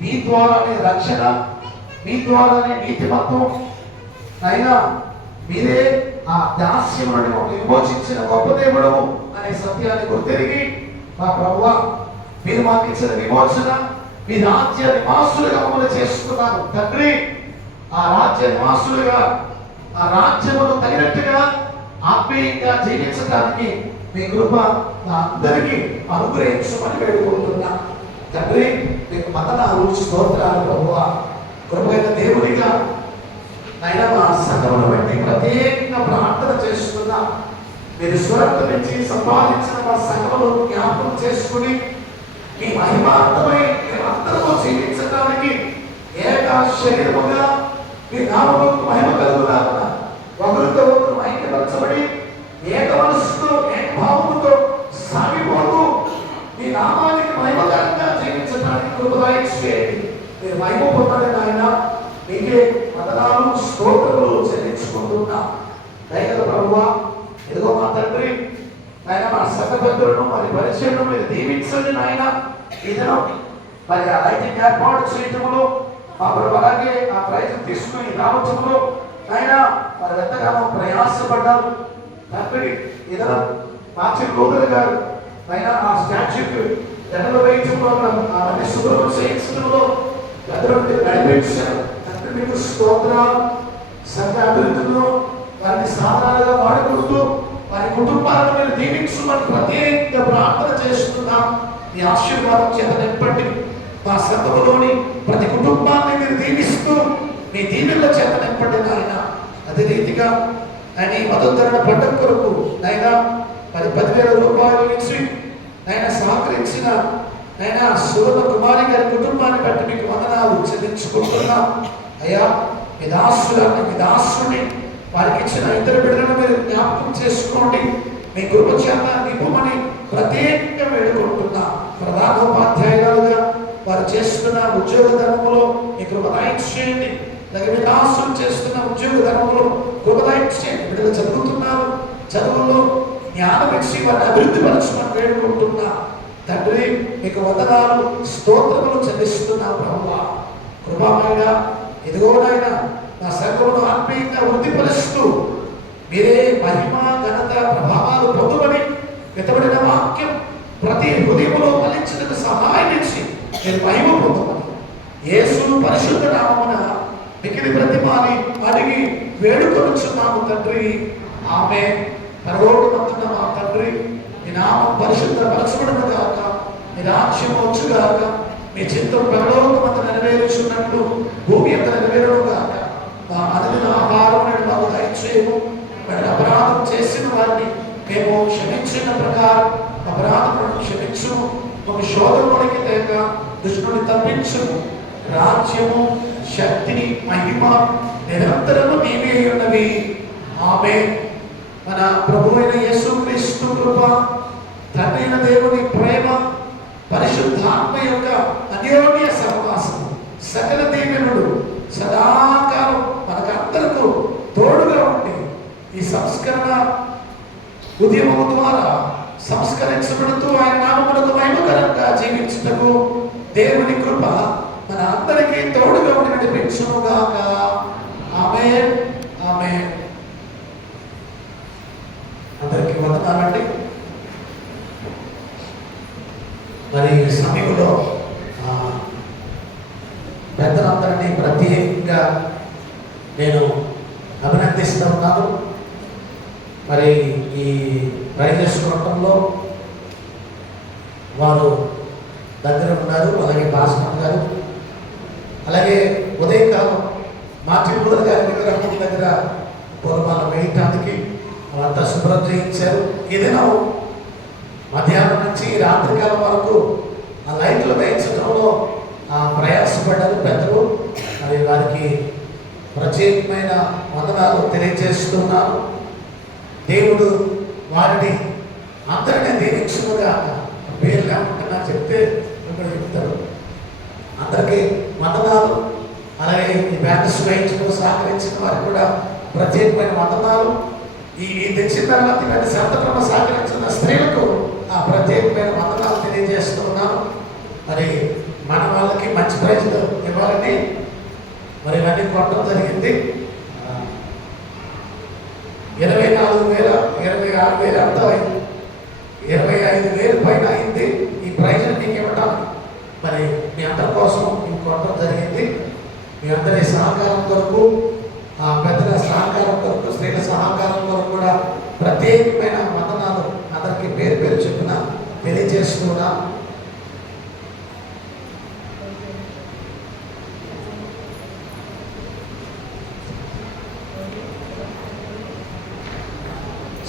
మీ ద్వారానే రక్షణ, మీ ద్వారానే నీతిమత్వం, అయినా మీరే ఆ దాస్యములను విమోచించిన గొప్ప దేవుడు అనే సత్యాన్ని గుర్తెరిగి మా ప్రభువా, మీరు మాకు ఇచ్చిన విమోచన మీ రాజ్య నివాసులుగా మమ్మల్ని చేసుకున్నారు తండ్రి. ఆ రాజ్య నివాసులుగా, ఆ రాజ్యమును తగినట్టుగా ఆత్మీయంగా జీవించడానికి మీ కృప మా అందరికీ అనుగ్రహించమని వేడుకుంటున్నా తండ్రి. మీకు వందనాలు, స్తోత్రాలు ప్రభువా. కృపైన దేవునిగా ఆయన మా సంఘమును బట్టి ప్రత్యేకంగా ప్రార్థన చేస్తున్నా. మీరు స్వరత నుంచి సంపాదించిన మా సంఘమును జ్ఞాపకం చేసుకుని మీ మహిమార్థమై మేమందరూ జీవించడానికి ఏక శరీరముగా మీ నామముకు మహిమ కలుగుతారన్న ఒకరితో ఒకరు ఐక్యపరచబడి ఏక మనస్సుతో ఏక భావముతో సాగిపోతూ మీ నామానికి మహిమకరంగా జీవించడానికి కృపదాయించేయండి. మీరు మహిమ పొందండి ఆయన. మీకే వందనాలు, స్తోత్రములు చెల్లించుకుంటున్నా. దయగల ప్రభువా, ఎదుగో మా తండ్రి, ఆయన మా సంఘబద్ధులను మరి పరిచయం మీరు దీవించండి నాయన. ఈ దినం మరి ఆ లైటింగ్ ఏర్పాటు చేయటంలో మా ప్రభు అలాగే ఆ ప్రయత్నం తీసుకుని రావటంలో ఆయన మరి ఎంతగానో ప్రయాసపడ్డారు తండ్రి. ఈ దినం మార్టిన్ లూథర్ గారు ఆయన ఆ స్టాచ్యూకి దండలు వేయించడంలో అవన్నీ శుభ్రం చేయించడంలో పెద్దలు నడిపించారు తండ్రి. మీకు స్తోత్రాలు. సంఘ అభివృద్ధిలో వారిని సాధనాలుగా వాడుకుంటూ వారి కుటుంబాలను మీరు దీవించమని ప్రత్యేకంగా ప్రార్థన చేస్తున్నాం. మీ ఆశీర్వాదం చేత నింపండి. మా సంఘములోని ప్రతి కుటుంబాన్ని మీరు దీవిస్తూ మీ దీవెనల చేత నింపండి నాయన. అదే రీతిగా ఆయన ఈ మధుధరణ పండుగ కొరకు నాయన 10,000 రూపాయలు ఇచ్చి ఆయన సహకరించిన ఆయన సురభ కుమారి గారి కుటుంబాన్ని బట్టి మీకు వందనాలు చెల్లించుకుంటున్నాం. అయ్యా, మీ దాసులని, మీ దాసుని వారికి ఇచ్చిన ఇద్దరు బిడ్డలను మీరు జ్ఞాపకం చేసుకోండి. మీ కృప చేత నింపమని ప్రత్యేకంగా వేడుకుంటున్నా. ప్రధానోపాధ్యాయులుగా వారు చేస్తున్న ఉద్యోగ ధర్మంలో మీ కృపదాయించేయండి. అలాగే మీ దాసులు చేస్తున్న ఉద్యోగ ధర్మంలో కృపదాయించేయండి. బిడ్డలు చదువుతున్నారు, చదువుల్లో జ్ఞానం ఇచ్చి వారిని అభివృద్ధి పరచమని వేడుకుంటున్నా తండ్రి. మీకు వందనాలు, స్తోత్రములు చెల్లిస్తున్నా ప్రభువా. కృపామైన ఇదిగోనైనా నా సంఘమును ఆత్మీయంగా వృద్ధిపరుస్తూ మీరే మహిమ, ఘనత, ప్రభావాలు పొందుమని వెతబడిన వాక్యం ప్రతి హృదయంలో ఫలించడానికి సహాయం ఇచ్చి నేను మహిమ పొందమని యేసు పరిశుద్ధ నామమున మిగిలి ప్రతిమాని అడిగి వేడుకొనుచున్నాము తండ్రి. ఆమె పరలోకమందున్న మా తండ్రి, మీ నామం పరిశుద్ధ పరచబడును గాక, మీ రాజ్యం వచ్చుగాక, మీ చిత్తం పరలోకమందు నెరవేరుచున్నట్లు భూమి అంత నెరవేరును గాక. మా అనుదిన ఆహారం మాకు దయచేయము. మరి అపరాధం చేసిన వారిని మేము క్షమించిన ప్రకారం అపరాధములను క్షమించుము. ఒక శోధనలోనికి లేక దుష్టుని తప్పించుము. రాజ్యము, శక్తి, మహిమ నిరంతరము నీవే ఉన్నవి. ఆమేన్. మన ప్రభువైన యేసుక్రీస్తు కృప, తండ్రి అయిన దేవుని ప్రేమ, పరిశుద్ధాత్మ యొక్క అన్యోన్య సహవాసం, సకల దీవెనలు సదాకాలం మనకందరకు తోడుగా ఉండి ఈ సంస్కరణ ఉద్యమం ద్వారా సంస్కరించబడుతూ ఆయన నామమునకు మహిమకరంగా జీవించుటకు దేవుని కృప మన అందరికీ తోడుగా ఉండి నడిపించునుగాక. ఆమేన్. ఆమేన్. అందరికీ వందనాలండి. మరి ఈ సమయంలో పెద్దలందరినీ ప్రత్యేకంగా నేను అభినందిస్తూ ఉన్నాను. మరి ఈ ప్రైజెస్ కొట్టడంలో వారు దగ్గర ఉన్నారు. అలాగే భాస్కర్ గారు, అలాగే ఉదయకాలం మార్టిన్ లూథర్ గారి విగ్రహం దగ్గర పూర్వాలు వేయటానికి వాళ్ళంతా శుభ్రం చేయించారు. ఏదైనా మధ్యాహ్నం నుంచి రాత్రికాలం వరకు ఆ లైట్లు వేయించడంలో ప్రయాసపడ్డారు పెద్దలు. మరి వారికి ప్రత్యేకమైన వందనాలు తెలియజేస్తున్నాను. దేవుడు వారిని అందరినీ దీవించునుగా. పేరుగా ఉంటున్నా చెప్తే ఇక్కడ చెప్తారు. అందరికీ వందనాలు. అలాగే ఈ బ్యానర్స్ వేయించడం సహకరించిన వారికి కూడా ప్రత్యేకమైన వందనాలు. ఈ తెచ్చిన తర్వాత ఇవన్నీ సంతక్రమ సహకరించిన స్త్రీలకు ఆ ప్రత్యేకమైన వందనాలు తెలియజేస్తున్నాను. మరి మన వాళ్ళకి మంచి ప్రైజ్లు ఇవ్వాలని మరి ఇవన్నీ కొట్టడం జరిగింది. 24,000, 26,000 అంతా అయింది. 25,000 పైన అయింది. ఈ ప్రైజ్ మీకు ఇవ్వడానికి మరి మీ అందరి కోసం ఇవి కొట్టడం జరిగింది. మీ అందరి సహకారం కొరకు, పెద్దల సహకారం కొరకు, స్త్రీల సహకారం కొరకు కూడా ప్రత్యేకమైన వందనాలు అందరికీ పేరు పేరు చెప్పిన తెలియజేస్తున్నా.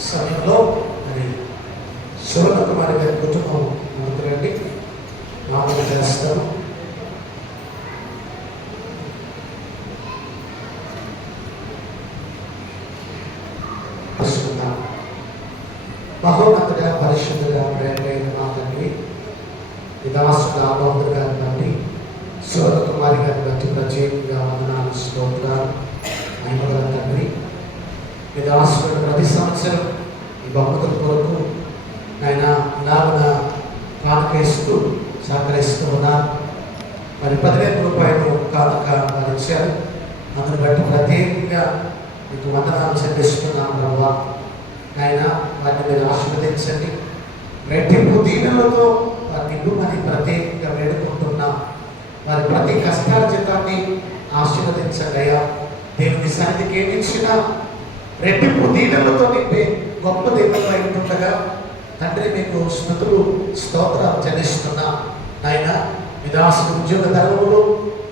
సమయంలో మరి సువర్ణ కుమారి గారి కుటుంబం ముందుకురండి, మామూలు చేస్తాను. మహోన్నతుగా పరిశుద్ధుగా ప్రేమైన మా తండ్రి, దాసుగా మహోదరు గారిని బట్టి, సువర్ణ కుమారి గారిని బట్టి ప్రత్యేకంగా వందనాలు, స్తోత్రాలు. మహిమగల తండ్రి, మీ దాసుడు ప్రతి సంవత్సరం ఈ బహుమతుల కొరకు ఆయన ఇలాగ కానుకేస్తూ సహకరిస్తూ ఉన్నారు. మరి 10,000 రూపాయలు కానుక వారు ఇచ్చారు. అందుని బట్టి ప్రత్యేకంగా మీకు వందనాలు చెల్లిస్తున్నాం ప్రభావ. ఆయన వారిని మీరు ఆశీర్వదించండి, రెట్టింపు దీవెనలతో వారిని నింపుమని ప్రత్యేకంగా వేడుకుంటున్నాం. వారి ప్రతి కష్టార్జితాన్ని ఆశీర్వదించండి అయ్యా. దేవుని సన్నిధికి ఏమిచ్చినా రెట్టింపు దీవెనలతో నింపే గొప్ప దేవుడు ఉంటుండగా తండ్రి మీకు స్మృతులు, స్తోత్రాలు చెల్లిస్తున్నా. ఆయన మీ దాసుని ఉద్యోగ ధర్మములు,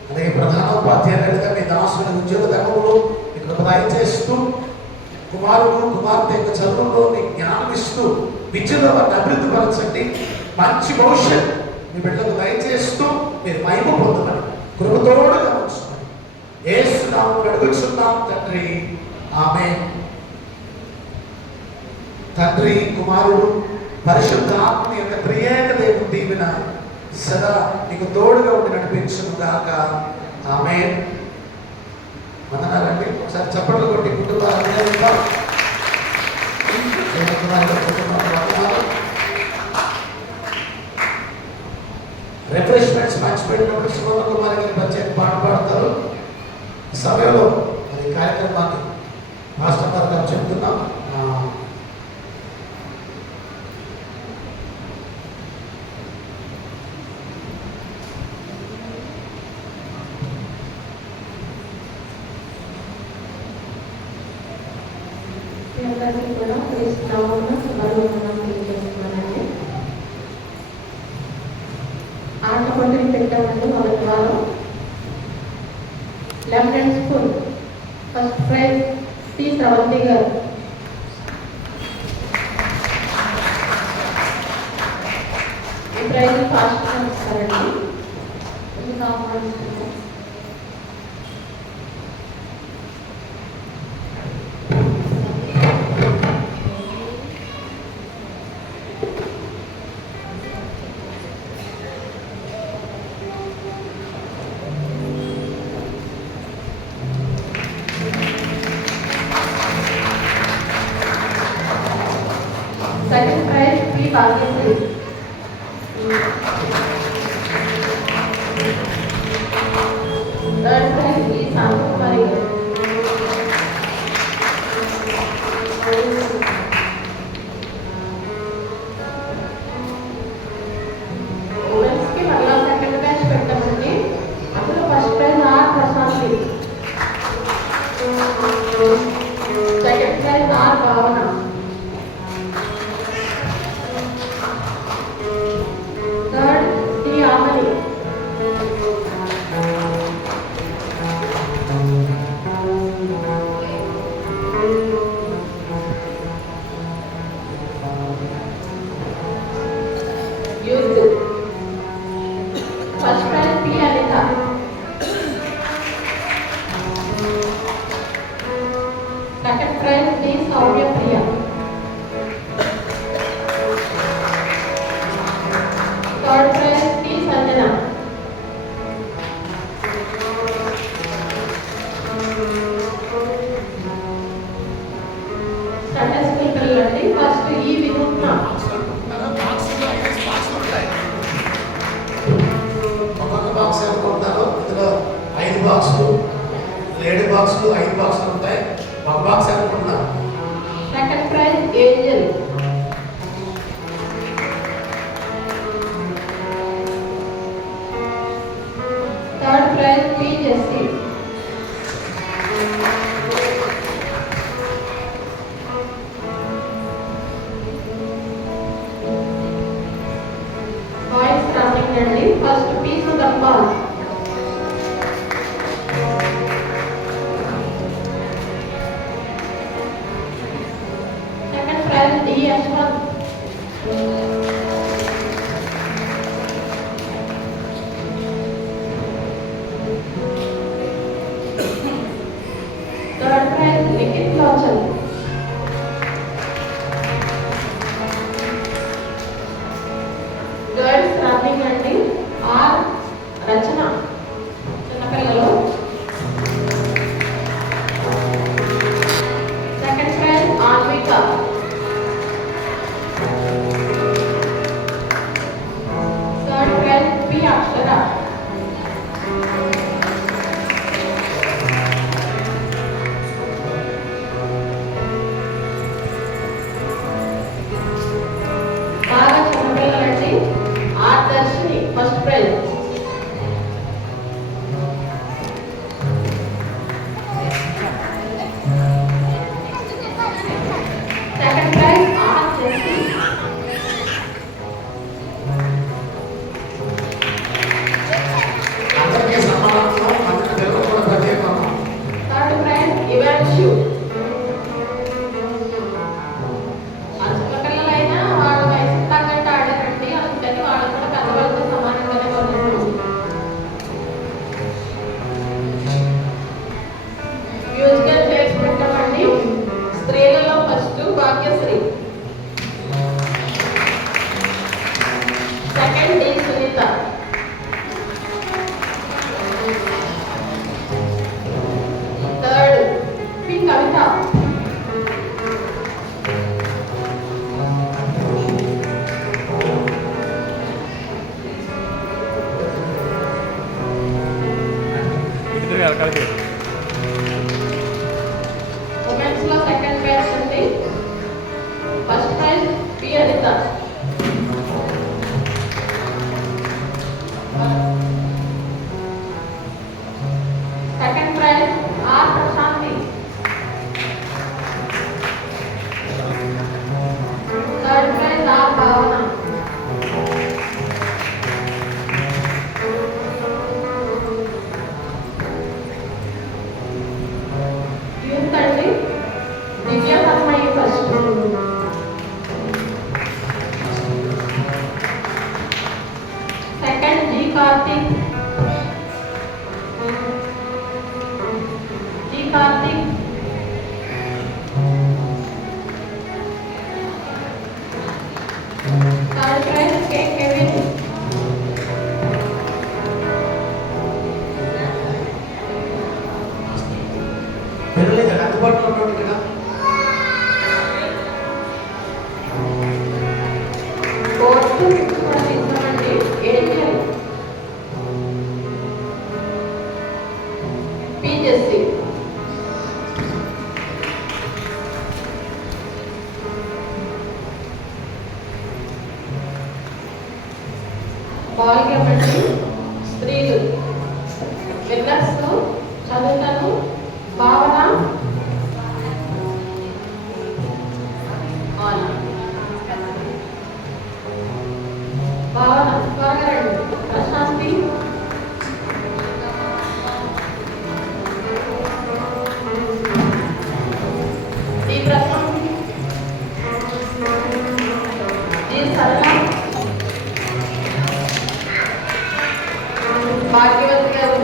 అలాగే ప్రధానోపాధ్యాయులుగా మీ దాసుని ఉద్యోగ ధర్మములు మీకు దయచేస్తూ, కుమారుడు కుమార్తె యొక్క చదువులో మీకు జ్ఞానం ఇస్తూ విద్యలో వారిని అభివృద్ధి పరచండి. మంచి భవిష్యత్ మీ బిడ్డలకు దయచేస్తూ మీరు మహిమ పొందమని కృపతోడుగా ఉంచుమని యేసు నామములో అడుగుచున్నాం తండ్రి. ఆమేన్. తండ్రి, కుమారుడు, పరిశుద్ధాత్మ యొక్క త్రియేక దేవుని దీవెన సదా నీకు తోడుగా ఉండి నడిపించును గాక. ఆమేన్. వందనాలండి. ఒకసారి చప్పట్లు కొట్టి కుటుంబాలు రిఫ్రెష్మెంట్స్ పంచిపెట్టినప్పుడు సువర్ణ కుమారి గారి ప్రత్యేక పాట పాడతారు. సమయంలో అది కార్యక్రమాన్ని మాస్టర్ గారు చెప్తున్నాం. అందరికీ కూడా క్రీస్తునామమున శుభాభివందనాలు తెలియజేస్తున్నానండి. ఆట పోటీలు పెట్టామండి. మొదటి వారం left school first prize P Shravanthi garu. ఈ ప్రైజ్ ఫాస్ట్ ఇస్తారండి. ఇది కావాల్సింది. Second prize P Bhagyashree. Third prize P Shantakumari garu. ఉమెన్స్కి మళ్ళా సెకండ్ బ్యాచ్ పెట్టామండి. అప్పుడు first prize R Prashanthi, second prize R Bhavana, third T Aamani, youth first prize P Anitha, second prize D Sowmya Priya, third prize T Sanjana, Sunday school పిల్లలండి. ఫస్ట్ ఈ వినూత్న, ఒక్కొక్క బాక్స్ అనుకుంటారు. ఇందులో 5 బాక్సులు, 7 బాక్సులు, 5 బాక్సులు ఉంటాయి. ఒక బాక్స్ అనుకుంటున్నారు. Second prize Angel, third prize P Jessie, boys running అండి. First P Sugambal, second prize D Yashwanth, third prize Nikhith Lochal, girls running అండి. ఆర్ రచన, చిన్నపిల్లలు, second prize Anvika, third prize P Akshara, బాగా చిన్నపిల్లలండి. R Darshini first prize, second prize R Jessie, అందరికీ సమానంగా అందరి తెలుగు కూడా ప్రత్యేకం. Third prize Ivanshu. ఆ చిన్నపిల్లలైనా వాళ్ళ వయసు తగ్గట్టు ఆడారండి. అందుకని వాళ్ళు కూడా పెద్దవాళ్ళతో సమానంగానే కొన్నారు. Karthik, G Karthik, third prize కే కెవిన్, పిల్లలు ఇక్కడ అందుబాటులో ఉన్నాడు ఇక్కడ. ఫోర్త్ ఫిఫ్త్ కూడా తీసుకోండి. ఏంజల్, పి జెస్సీ, బాలికమండి స్త్రీలు విన్నర్స్ చదువుతాను. భావన భావన త్వరగా రండి. ప్రశాంతి, డి ప్రశాంతి, డి సరళ, భాగ్యవతి గారు,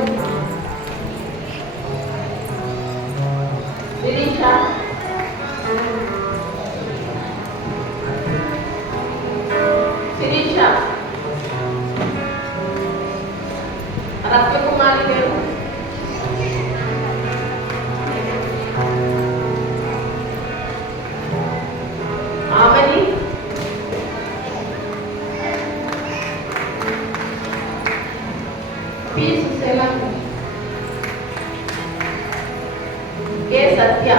శిరీష, శిరీష, రత్నకుమారి గారు, ఆమని, పి సుశీల, కె సత్య,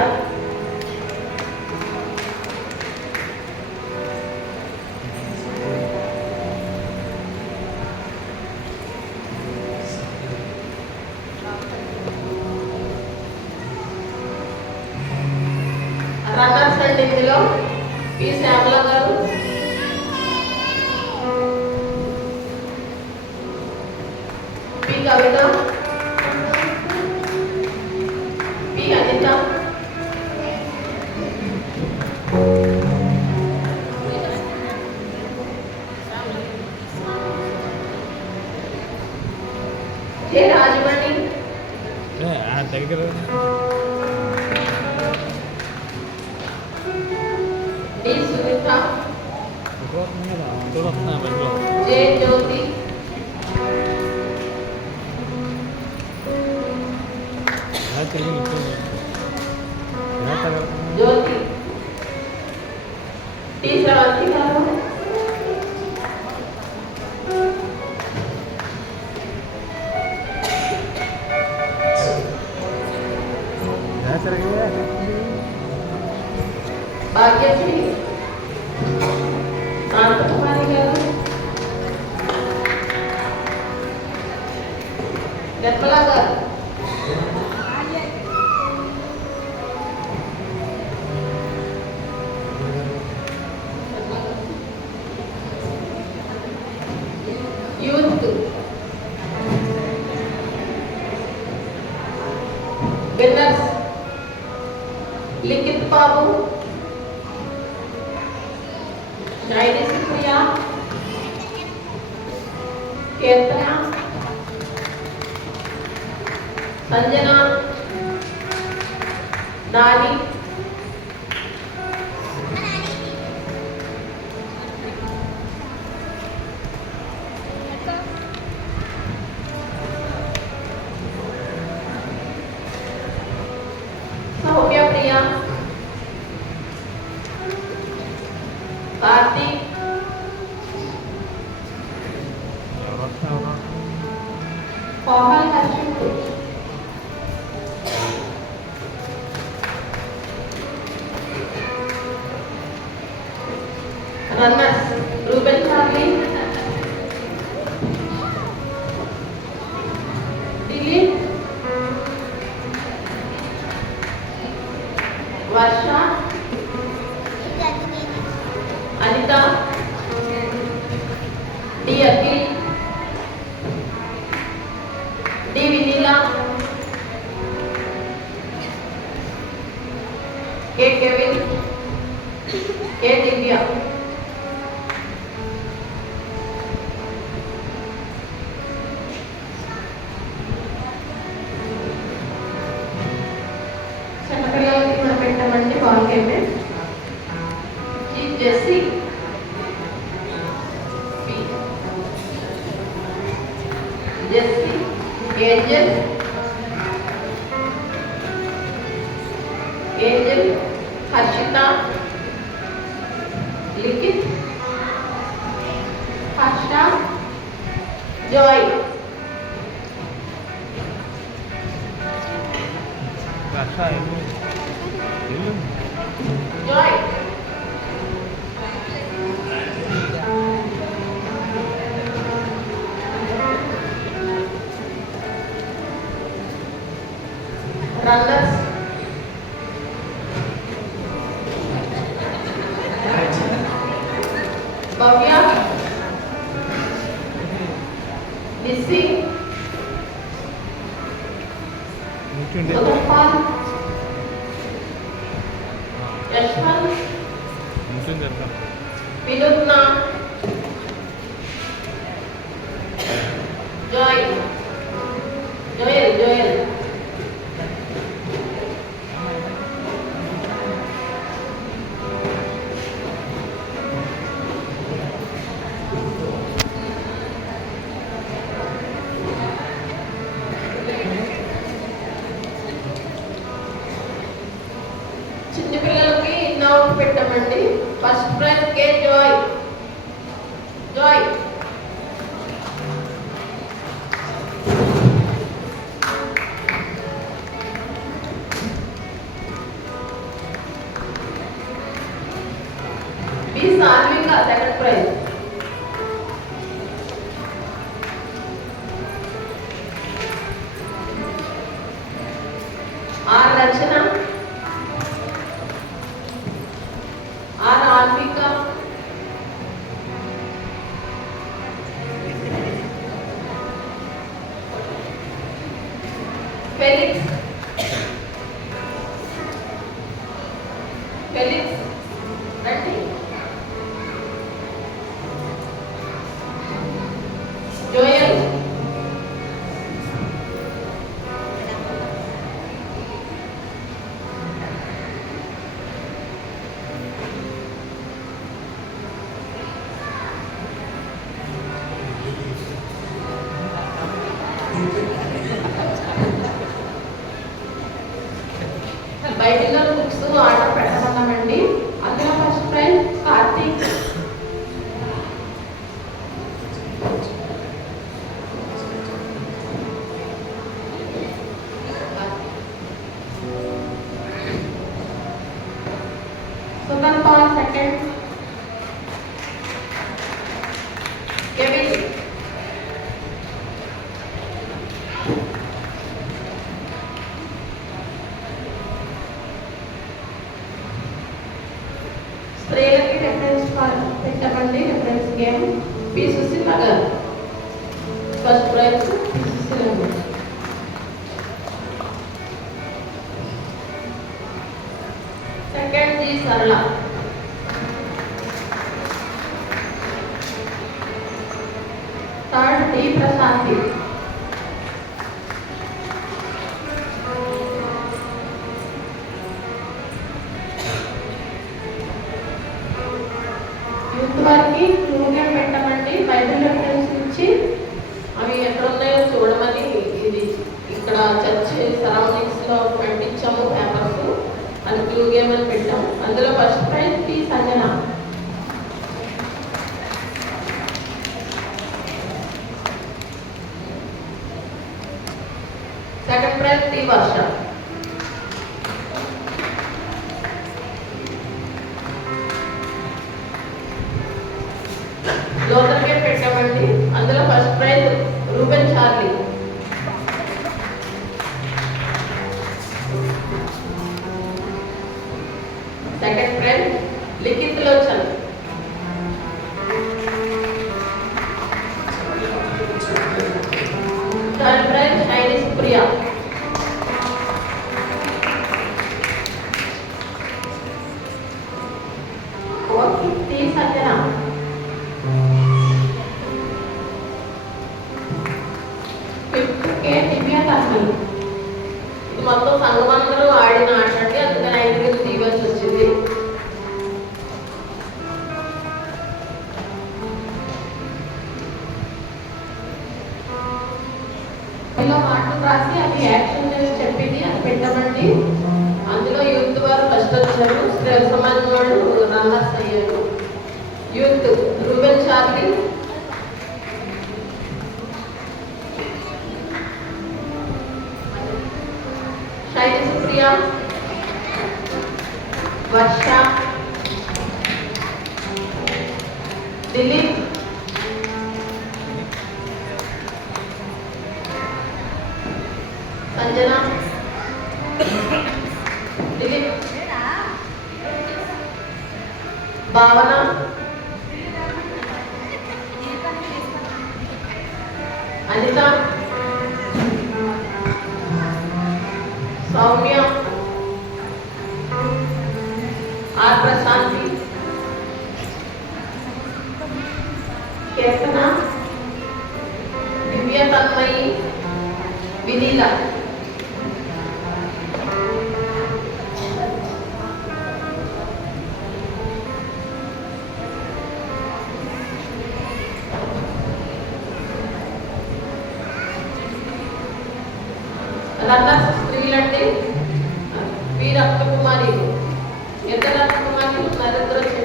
రన్నర్స్ అండి ఇందులో పి శ్యామల గారు, పి కవిత, పి అనిత, జె రాజమణి, దగ్గర డి సునీత, చూడొస్తున్నా బయటలో జె జ్యోతి, ఎలా తెలియదు ఎలా తగలుతున్నా జ్యోతి, టి శ్రవంతి గారు, ఎలా తిరగలే Bhagyashree, Shanthakumari garu, Nirmala garu, youth winners Likhith Babu, Naini Supriya, Keerthana, Sanjana, Nani, Sowmya Priya, Karthik, Pavan Harshith, runners Reuben Charlie, Dilip, Varsha, Anitha, D Akhil, D Vineela, పెట్టమండి వాళ్ళకైతే. Jessie, Jessie, Angel, Angel, Harshitha, Likhith, Harsha, Joy. Raksha ఇల్లు ఇల్లు జాయ్. రన్నర్స్, భవ్య, నిస్సి, కూర్చుంటే ఉదర్పాల్, యశ్వంత్, కూర్చుని చెప్తాను. వినూత్న, జాయ్, జోయల్, జోయల్, చిన్న పిల్లలకి నోట్ పెట్టమండి. First prize K Joy. Joy. B Salvika second prize. R Rachana, R Alvika, Felix, Felix రండి, జోయల్, బయటలో బుక్స్ ఆర్డర్ పెట్టమన్నామండి. అందులో first prize Karthik, Suman Paul second, Kevin, స్త్రీలకి రెఫరెన్స్ పెట్టమండి. Reference game P Susheela garu first prize. P Susheela garu second, G Sarala, third, D Prashanthi, youth వారికి క్లూ గేమ్ పెట్టమండి. బైబిల్ రెఫరెన్స్ ఇచ్చి అవి ఎక్కడ ఉన్నాయో చూడమని ఇది ఇక్కడ చర్చ్ సరౌండింగ్స్ లో పెట్టించాము పేపర్స్. అది క్లూ గేమ్ అని పెట్టాము. అందులో first prize T Sanjana, second prize T Varsha. Local game పెట్టామండి. అందులో first prize Reuben Charlie, second prize Likhith Lochan, third prize Shainis Priya, fourth T Sanjana, fifth K Divya Tanmayi. ఇది మొత్తం సంఘం అందరూ ఆడిన ఆట అండి. అందుకని 5 వచ్చింది. ఇలా మాటలు రాసి అది యాక్షన్ చేసి చెప్పింది అది పెట్టమండి. అందులో యూత్ వారు ఫస్ట్ వచ్చారు, స్త్రీ సమాజం వాళ్ళు రన్నర్స్ అయ్యారు. యూత్ రూబెన్ చార్లీ, శైలి సుప్రియ, వర్ష, దిలీప్, సంజన, దిలీప్, భావన, అనిత, సౌమ్య, ఆర్ ప్రశాంతి, కీర్తన, దివ్య తన్మయి, వినీల. రన్నర్స్ స్త్రీలంటే పి రత్నకుమారి, ఎంత రత్నకుమారి నరేంద్ర చెట్టు,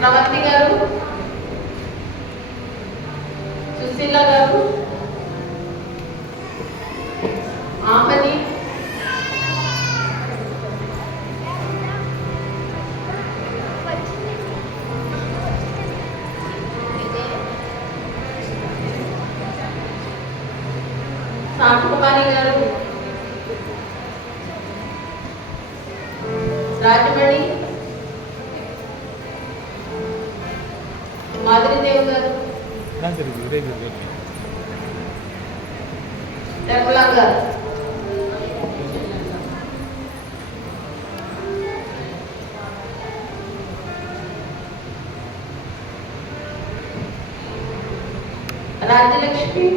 ప్రవర్తి గారు, సుశీల గారు, ఆమని, శాంతకుమారి గారు, రాజమణి, మాధురిదేవ్ గారు, నిర్మలా గారు. రాజ్యలక్ష్మి,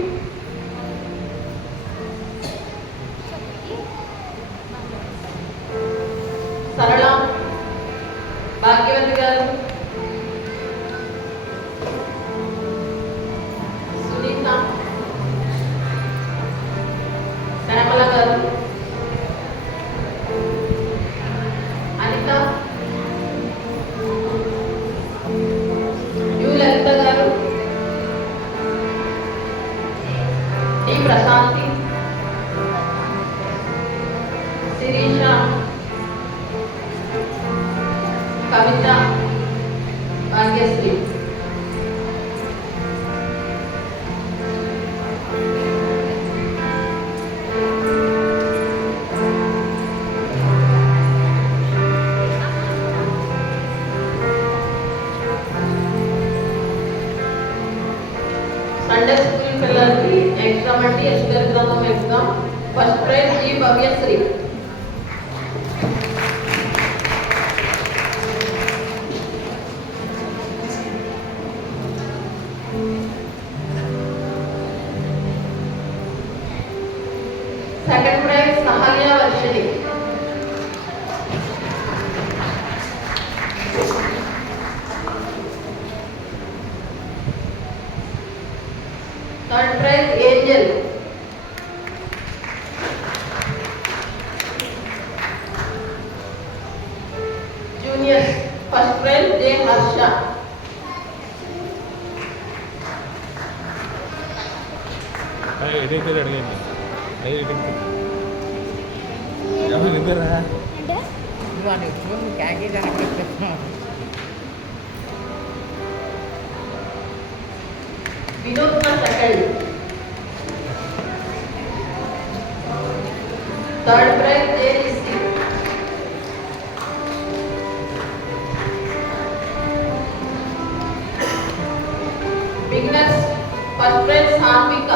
సరళ, భాగ్యవతి గారు, సునీత, శ్యామల గారు, Anitha, U Lalitha garu, D Prashanthi, Sirisha, Kavitha, Bhagyashree. Sunday school పిల్లలకి ఎగ్జామ్ అండి, SL exam. First prize G Bhavyashree. Second prize Sahalya Varshini. Third prize Angel. Juniors first prize J Harsha. Edit అడిగండి Vinod second. Third prize JSC. Beginners first prize Sathvika.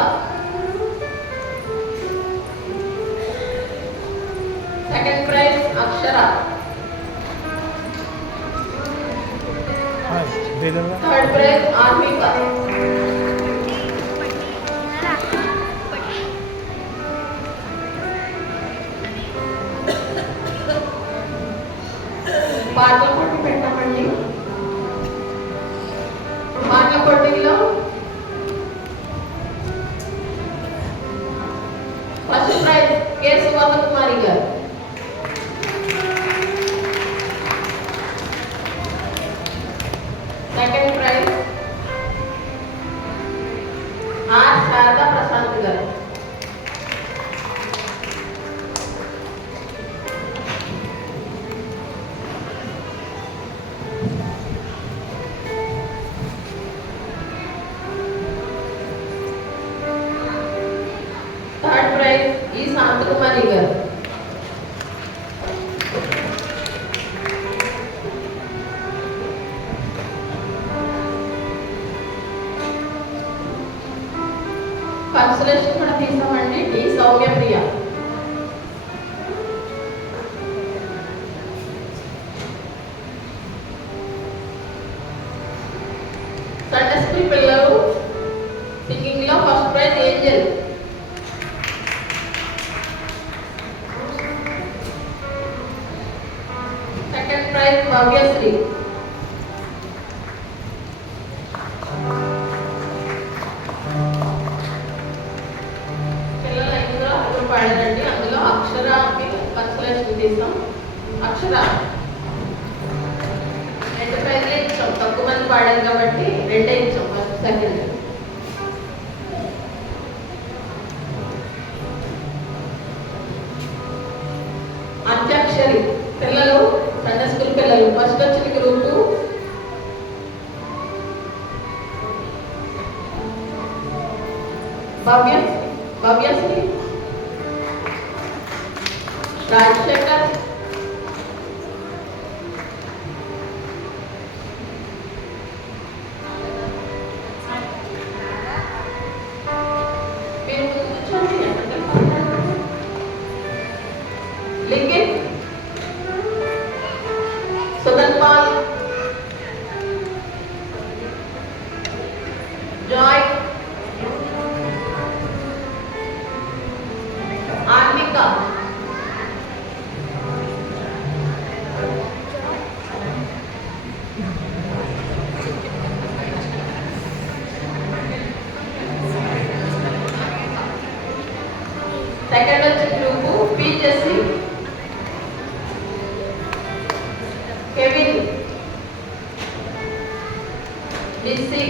Second prize Akshara. Third prize Armika. పాటల పోటీ పెట్టామండి. పాటల పోటీలో ఫస్ట్ ప్రైజ్ కె సువర్ణకుమారి గారు, second prize R Sharada Prashant గారు, థర్డ్ ప్రైజ్ ఈ శాంతకుమారి గారు, కన్సలేషన్ కూడా తీసామండి డి సౌమ్యప్రియ, సండే స్కూల్ పిల్లలు సింగింగ్ లో first prize Angel, second prize Bhavyasri, పిల్లలు 5 పాడారండి. అందులో అక్షరాకి కన్సలేషన్ తీసాం. అక్షర 2 ప్రైజ్లే ఇచ్చాం, తక్కువ మంది పాడారు కాబట్టి 2 ఇచ్చాం, ఫస్ట్ సెకండ్. అంత్యాక్షరి పిల్లలు సండే స్కూల్ పిల్లలు ఫస్ట్ వచ్చిన గ్రూపు భవ్యశ్రీ, రాజశేఖర్, మీరు కూర్చోండి. Lingith, Sudhan Paul, Joy, Anvika, second వచ్చిన group P Jessie, Kevin, Lissy,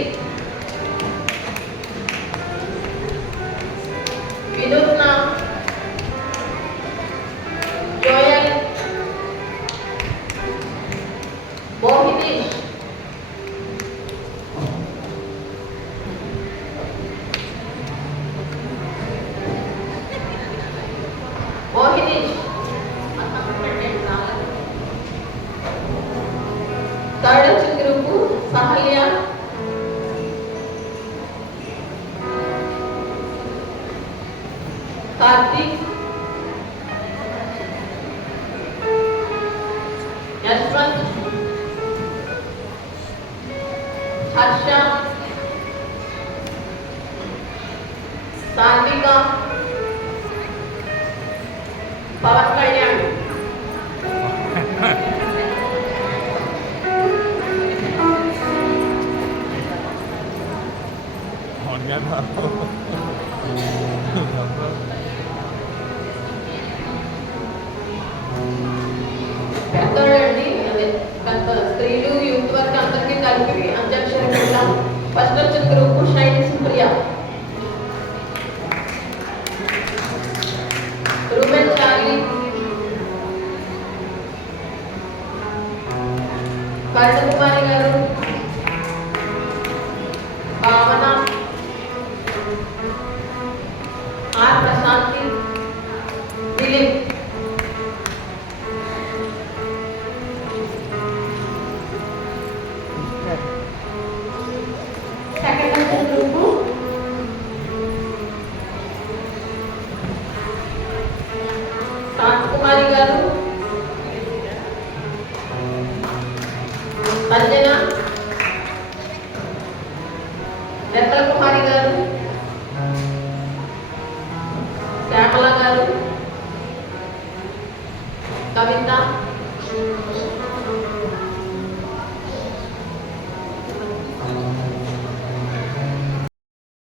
Vinuthna, Joel, Mohinish, third వచ్చిన గ్రూపు సహల్య, కార్తీక్, యశ్వంత్, హర్ష, సాన్విక, పవన్ కళ్యాణ్, పెద్దోడండి, అదే పెద్ద స్త్రీలు యూత్ వరకు అందరికీ కలిపి అంత్యాక్షరి పెట్టాం. ఫస్ట్ వచ్చిన group shine Supriya, Reuben Charlie, Karunakumari గారు, భావన, ఆర్ ప్రశాంతి, దిలీప్. సెకండ్ వచ్చిన గ్రూపు శాంతకుమారి గారు, సంజన, నిర్మల కుమారి గారు, శ్యామల గారు, కవిత,